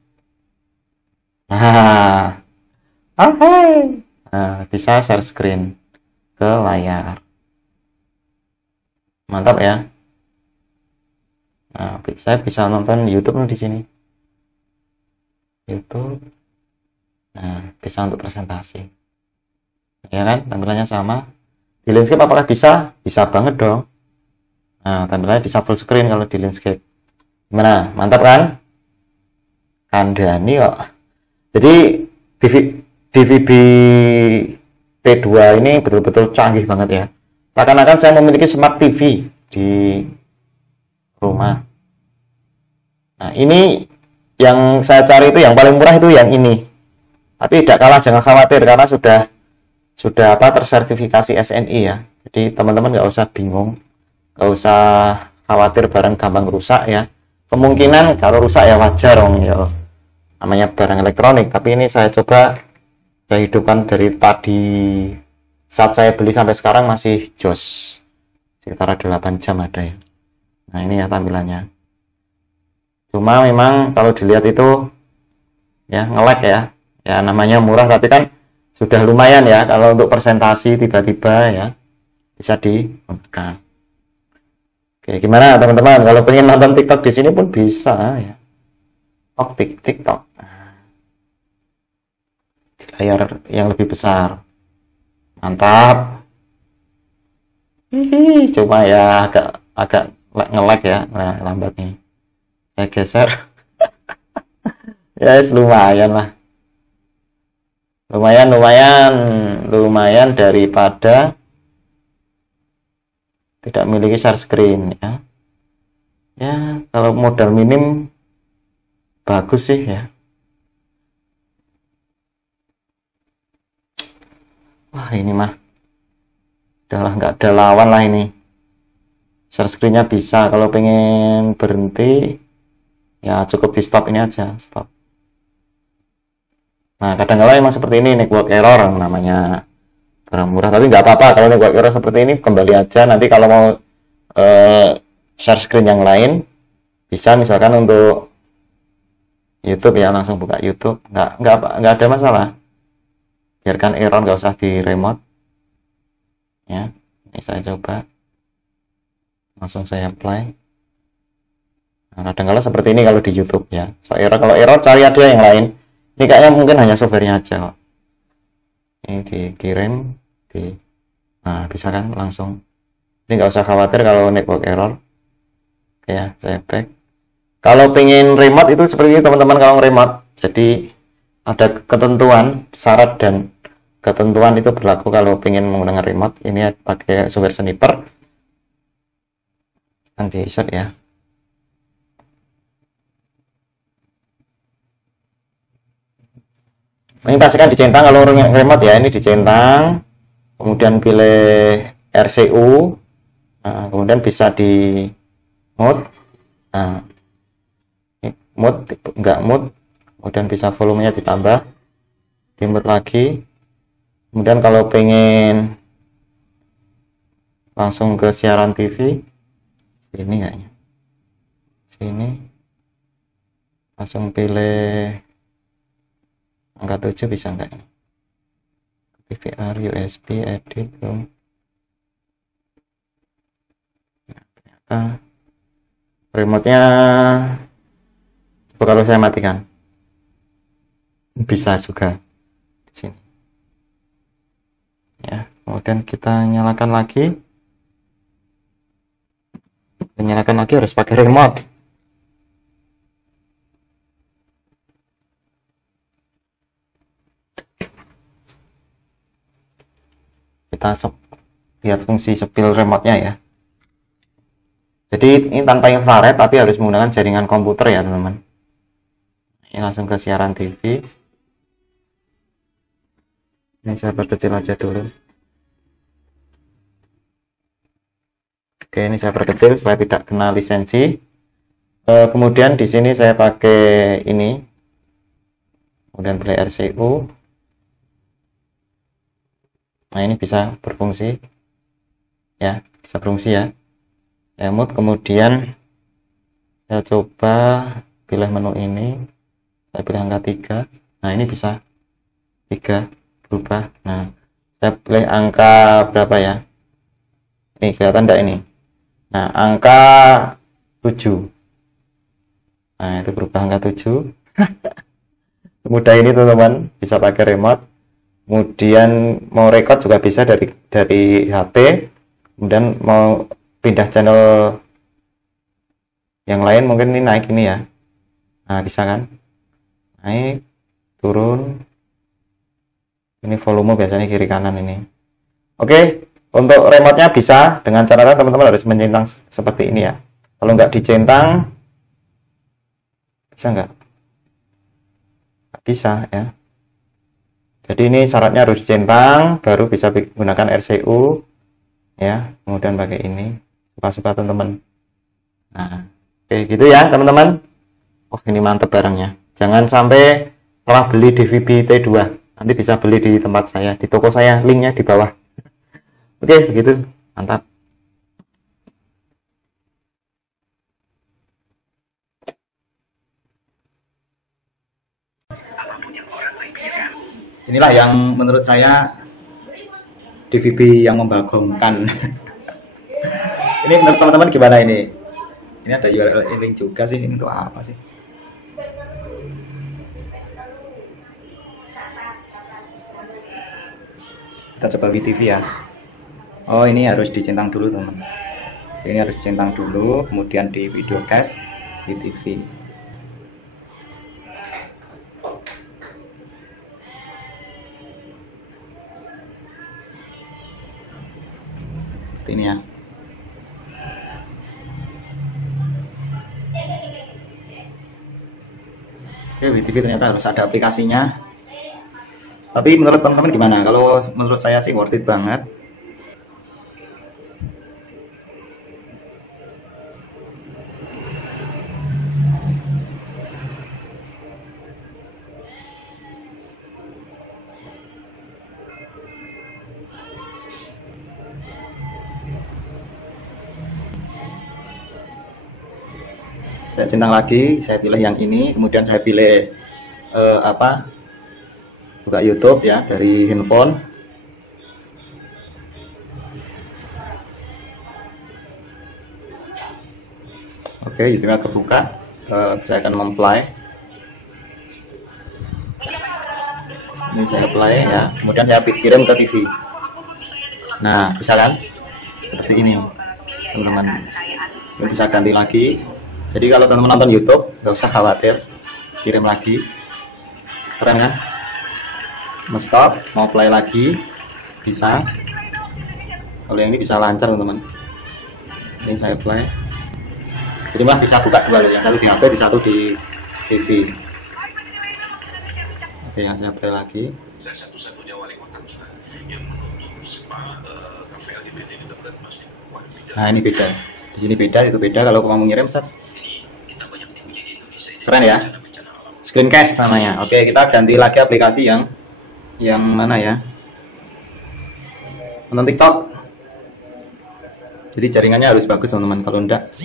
Nah, bisa share screen ke layar. Mantap ya. Nah, saya bisa nonton YouTube di sini. YouTube. Nah, bisa untuk presentasi. Ya kan, tampilannya sama. Di landscape apakah bisa? Bisa banget dong. Nah, tampilannya bisa full screen kalau di landscape. Gimana? Mantap kan? Kandani kok. Jadi DVB T2 ini betul-betul canggih banget ya. Seakan-akan saya memiliki smart TV di rumah. Nah ini yang saya cari itu yang paling murah itu yang ini. Tapi tidak kalah, jangan khawatir karena sudah tersertifikasi SNI ya. Jadi teman-teman nggak usah bingung, nggak usah khawatir barang gampang rusak ya. Kemungkinan kalau rusak ya wajar dong ya. Namanya barang elektronik, tapi ini saya coba saya hidupkan dari tadi saat saya beli sampai sekarang masih jos, sekitar 8 jam ada ya. Nah ini ya tampilannya, cuma memang kalau dilihat itu ya nge-lag ya namanya murah tapi kan sudah lumayan ya kalau untuk presentasi tiba-tiba ya bisa digunakan. Oke, gimana teman-teman kalau pengen nonton TikTok di sini pun bisa ya. TikTok di layar yang lebih besar. Mantap. Cuma ya agak nge-lag ya, nah, lambat nih. Saya geser. Ya yes, lumayan lah. Lumayan daripada tidak memiliki share screen ya. Ya, kalau modal minim bagus sih ya. Wah ini mah udahlah nggak ada lawan lah ini. Share screen-nya bisa, kalau pengen berhenti ya cukup di stop ini aja, stop. Nah kadang-kadang emang seperti ini network error namanya, barang murah tapi nggak apa-apa kalau network error seperti ini, kembali aja nanti kalau mau share screen yang lain, bisa misalkan untuk YouTube ya, langsung buka YouTube, nggak ada masalah, biarkan error, nggak usah di remote ya. Ini saya coba, langsung saya apply. Nah, kadang-kadang seperti ini kalau di YouTube ya, kalau error cari aja yang lain. Ini kayaknya mungkin hanya softwarenya aja kok. Ini dikirim nah bisa kan langsung. Ini nggak usah khawatir kalau network error. Oke ya, saya back. Kalau pengen remote itu seperti ini teman-teman, kalau remote jadi ada ketentuan, syarat dan ketentuan itu berlaku kalau pengen menggunakan remote. Ini pakai software sniper anti shot ya. Ini pastikan dicentang kalau remote ya, ini dicentang, kemudian pilih RCU, nah, kemudian bisa di mode, nah, mode enggak mode, kemudian bisa volumenya ditambah, di mode lagi, kemudian kalau pengen langsung ke siaran TV, sini kayaknya, sini, langsung pilih angka 7 bisa enggak ini? PVR, USB, edit, nah, ternyata remote-nya, coba kalau saya matikan, bisa juga di sini. Ya, kemudian kita nyalakan lagi. Nyalakan lagi harus pakai remote. Kita lihat fungsi sepil remote-nya ya. Jadi ini tanpa infrared tapi harus menggunakan jaringan komputer ya teman-teman. Ini langsung ke siaran TV. Ini saya perkecil aja dulu. Oke, ini saya perkecil supaya tidak kena lisensi. Kemudian di sini saya pakai ini. Kemudian pilih RCU. Nah, ini bisa berfungsi. Ya, bisa berfungsi ya. Saya mode, kemudian saya coba pilih menu ini. Saya pilih angka 3. Nah, ini bisa 3 berubah. Nah, saya pilih angka berapa ya? Ini kelihatan enggak ini? Nah, angka 7. Nah, itu berubah angka 7. Semudah ini teman-teman, bisa pakai remote. Kemudian mau record juga bisa dari HP. Kemudian mau pindah channel yang lain, mungkin ini naik ini ya. Nah, bisa kan? Naik, turun. Ini volume biasanya kiri kanan ini. Oke, untuk remote-nya bisa dengan catatan teman-teman harus mencentang seperti ini ya. Kalau nggak dicentang, bisa nggak? Nggak bisa ya. Jadi ini syaratnya harus dicentang, baru bisa menggunakan RCU ya. Kemudian pakai ini, suka-suka teman-teman. Nah, oke gitu ya teman-teman. Oh, ini mantep barangnya. Jangan sampai salah beli DVB T2. Nanti bisa beli di tempat saya, di toko saya, linknya di bawah. Oke, begitu. Mantap. Inilah yang menurut saya DVB yang membagongkan. Ini menurut teman-teman gimana ini? Ini ada URL link juga sih. Ini untuk apa sih? Kita coba VTV ya. Oh, ini harus dicentang dulu teman. Ini harus dicentang dulu, kemudian di videocast VTV. Ini ya. Oke, VTV ternyata harus ada aplikasinya. Tapi menurut teman-teman gimana? Kalau menurut saya sih worth it banget. Saya centang lagi, saya pilih yang ini, kemudian saya pilih buka YouTube ya dari handphone. Oke, YouTube-nya kebuka. Saya akan memplay. Ini saya play ya, kemudian saya kirim ke TV. Nah, bisa kan? Seperti ini, teman-teman. Ini bisa ganti lagi. Jadi kalau teman-teman nonton YouTube, nggak usah khawatir, kirim lagi. Keren kan? Mau stop, mau play lagi, bisa. Kalau yang ini bisa lancar, teman-teman. Ini saya play. Jadi malah bisa buka dua loh, yang satu di HP, di satu di TV. Oke, yang saya play lagi. Saya satu-satunya wali kota yang menutup spa kafe LGBT di dekat masjid. Nah, ini beda. Di sini beda, itu beda. Kalau kamu ngirim set. Keren ya? Screencast namanya. Oke, kita ganti lagi aplikasi yang mana ya? Nonton TikTok. Jadi jaringannya harus bagus, teman-teman. Kalau enggak,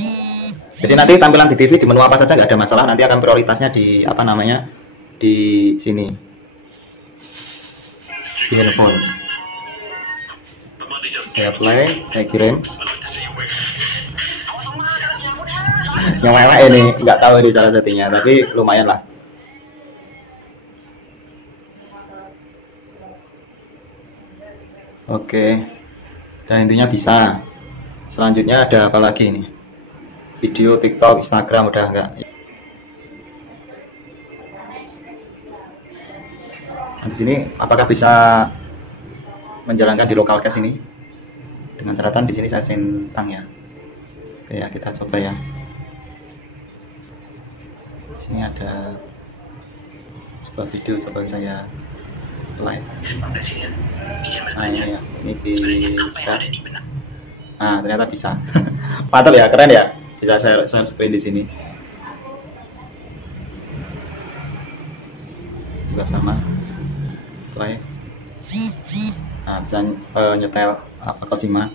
jadi nanti tampilan di TV di menu apa saja nggak ada masalah. Nanti akan prioritasnya di apa namanya, di sini, di handphone. Saya play, saya kirim. Yang mewah ini nggak tahu di cara settingnya, tapi lumayan lah. Oke, dan intinya bisa. Selanjutnya ada apa lagi ini? Video, TikTok, Instagram udah enggak. Nah, di sini apakah bisa menjalankan di local cache ini? Dengan catatan di sini saya centang ya. Oke ya, kita coba ya. Di sini ada sebuah video, coba saya live. Nah ini ya, ini bisa. Nah ternyata bisa. Mantap ya, keren ya. Bisa share screen di sini. Juga sama. Play. Nah, bisa nyetel apa Cosima.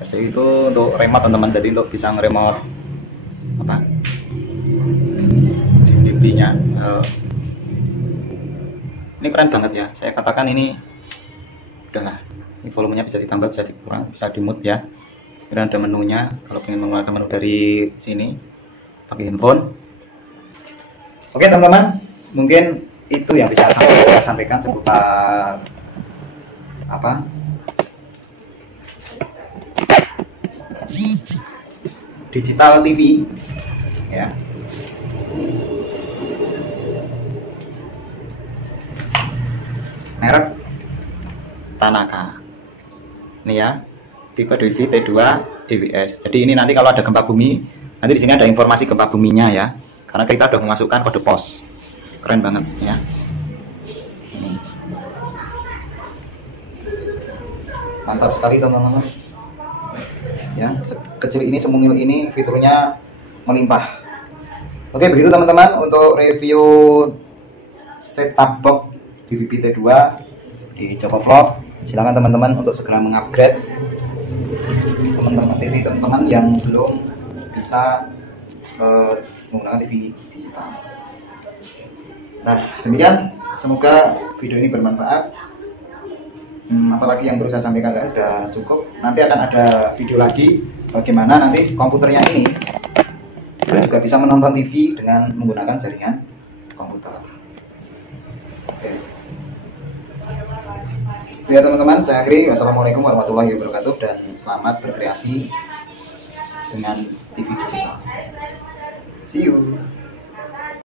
Jadi itu untuk remote, teman-teman. Jadi untuk bisa nge-remote apa? TV-nya. Ini keren banget ya. Saya katakan ini udahlah. Ini volumenya bisa ditambah, bisa dikurang, bisa di-mute ya. Kemudian ada menunya. Kalau ingin mengeluarkan menu dari sini pakai handphone. Oke teman-teman, mungkin itu yang bisa saya sampaikan seputar apa digital TV ya. Merek Tanaka ini ya, tipe DV T2 EWS. Jadi ini nanti kalau ada gempa bumi, nanti di sini ada informasi gempa buminya ya, karena kita sudah memasukkan kode pos. Keren banget ya. Ini. Mantap sekali teman-teman. Ya, sekecil ini, semungil ini, fiturnya melimpah. Oke, begitu teman-teman untuk review set-top box DVB T2 di Joko Vlog. Silakan teman-teman untuk segera mengupgrade teman-teman TV teman-teman yang belum bisa menggunakan TV digital. Nah, demikian, semoga video ini bermanfaat. Apalagi yang perlu saya sampaikan sudah cukup. Nanti akan ada video lagi bagaimana nanti komputernya ini kita juga bisa menonton TV dengan menggunakan jaringan komputer. Oke. Ya teman-teman, saya akhiri. Wassalamualaikum warahmatullahi wabarakatuh dan selamat berkreasi dengan TV digital. See you.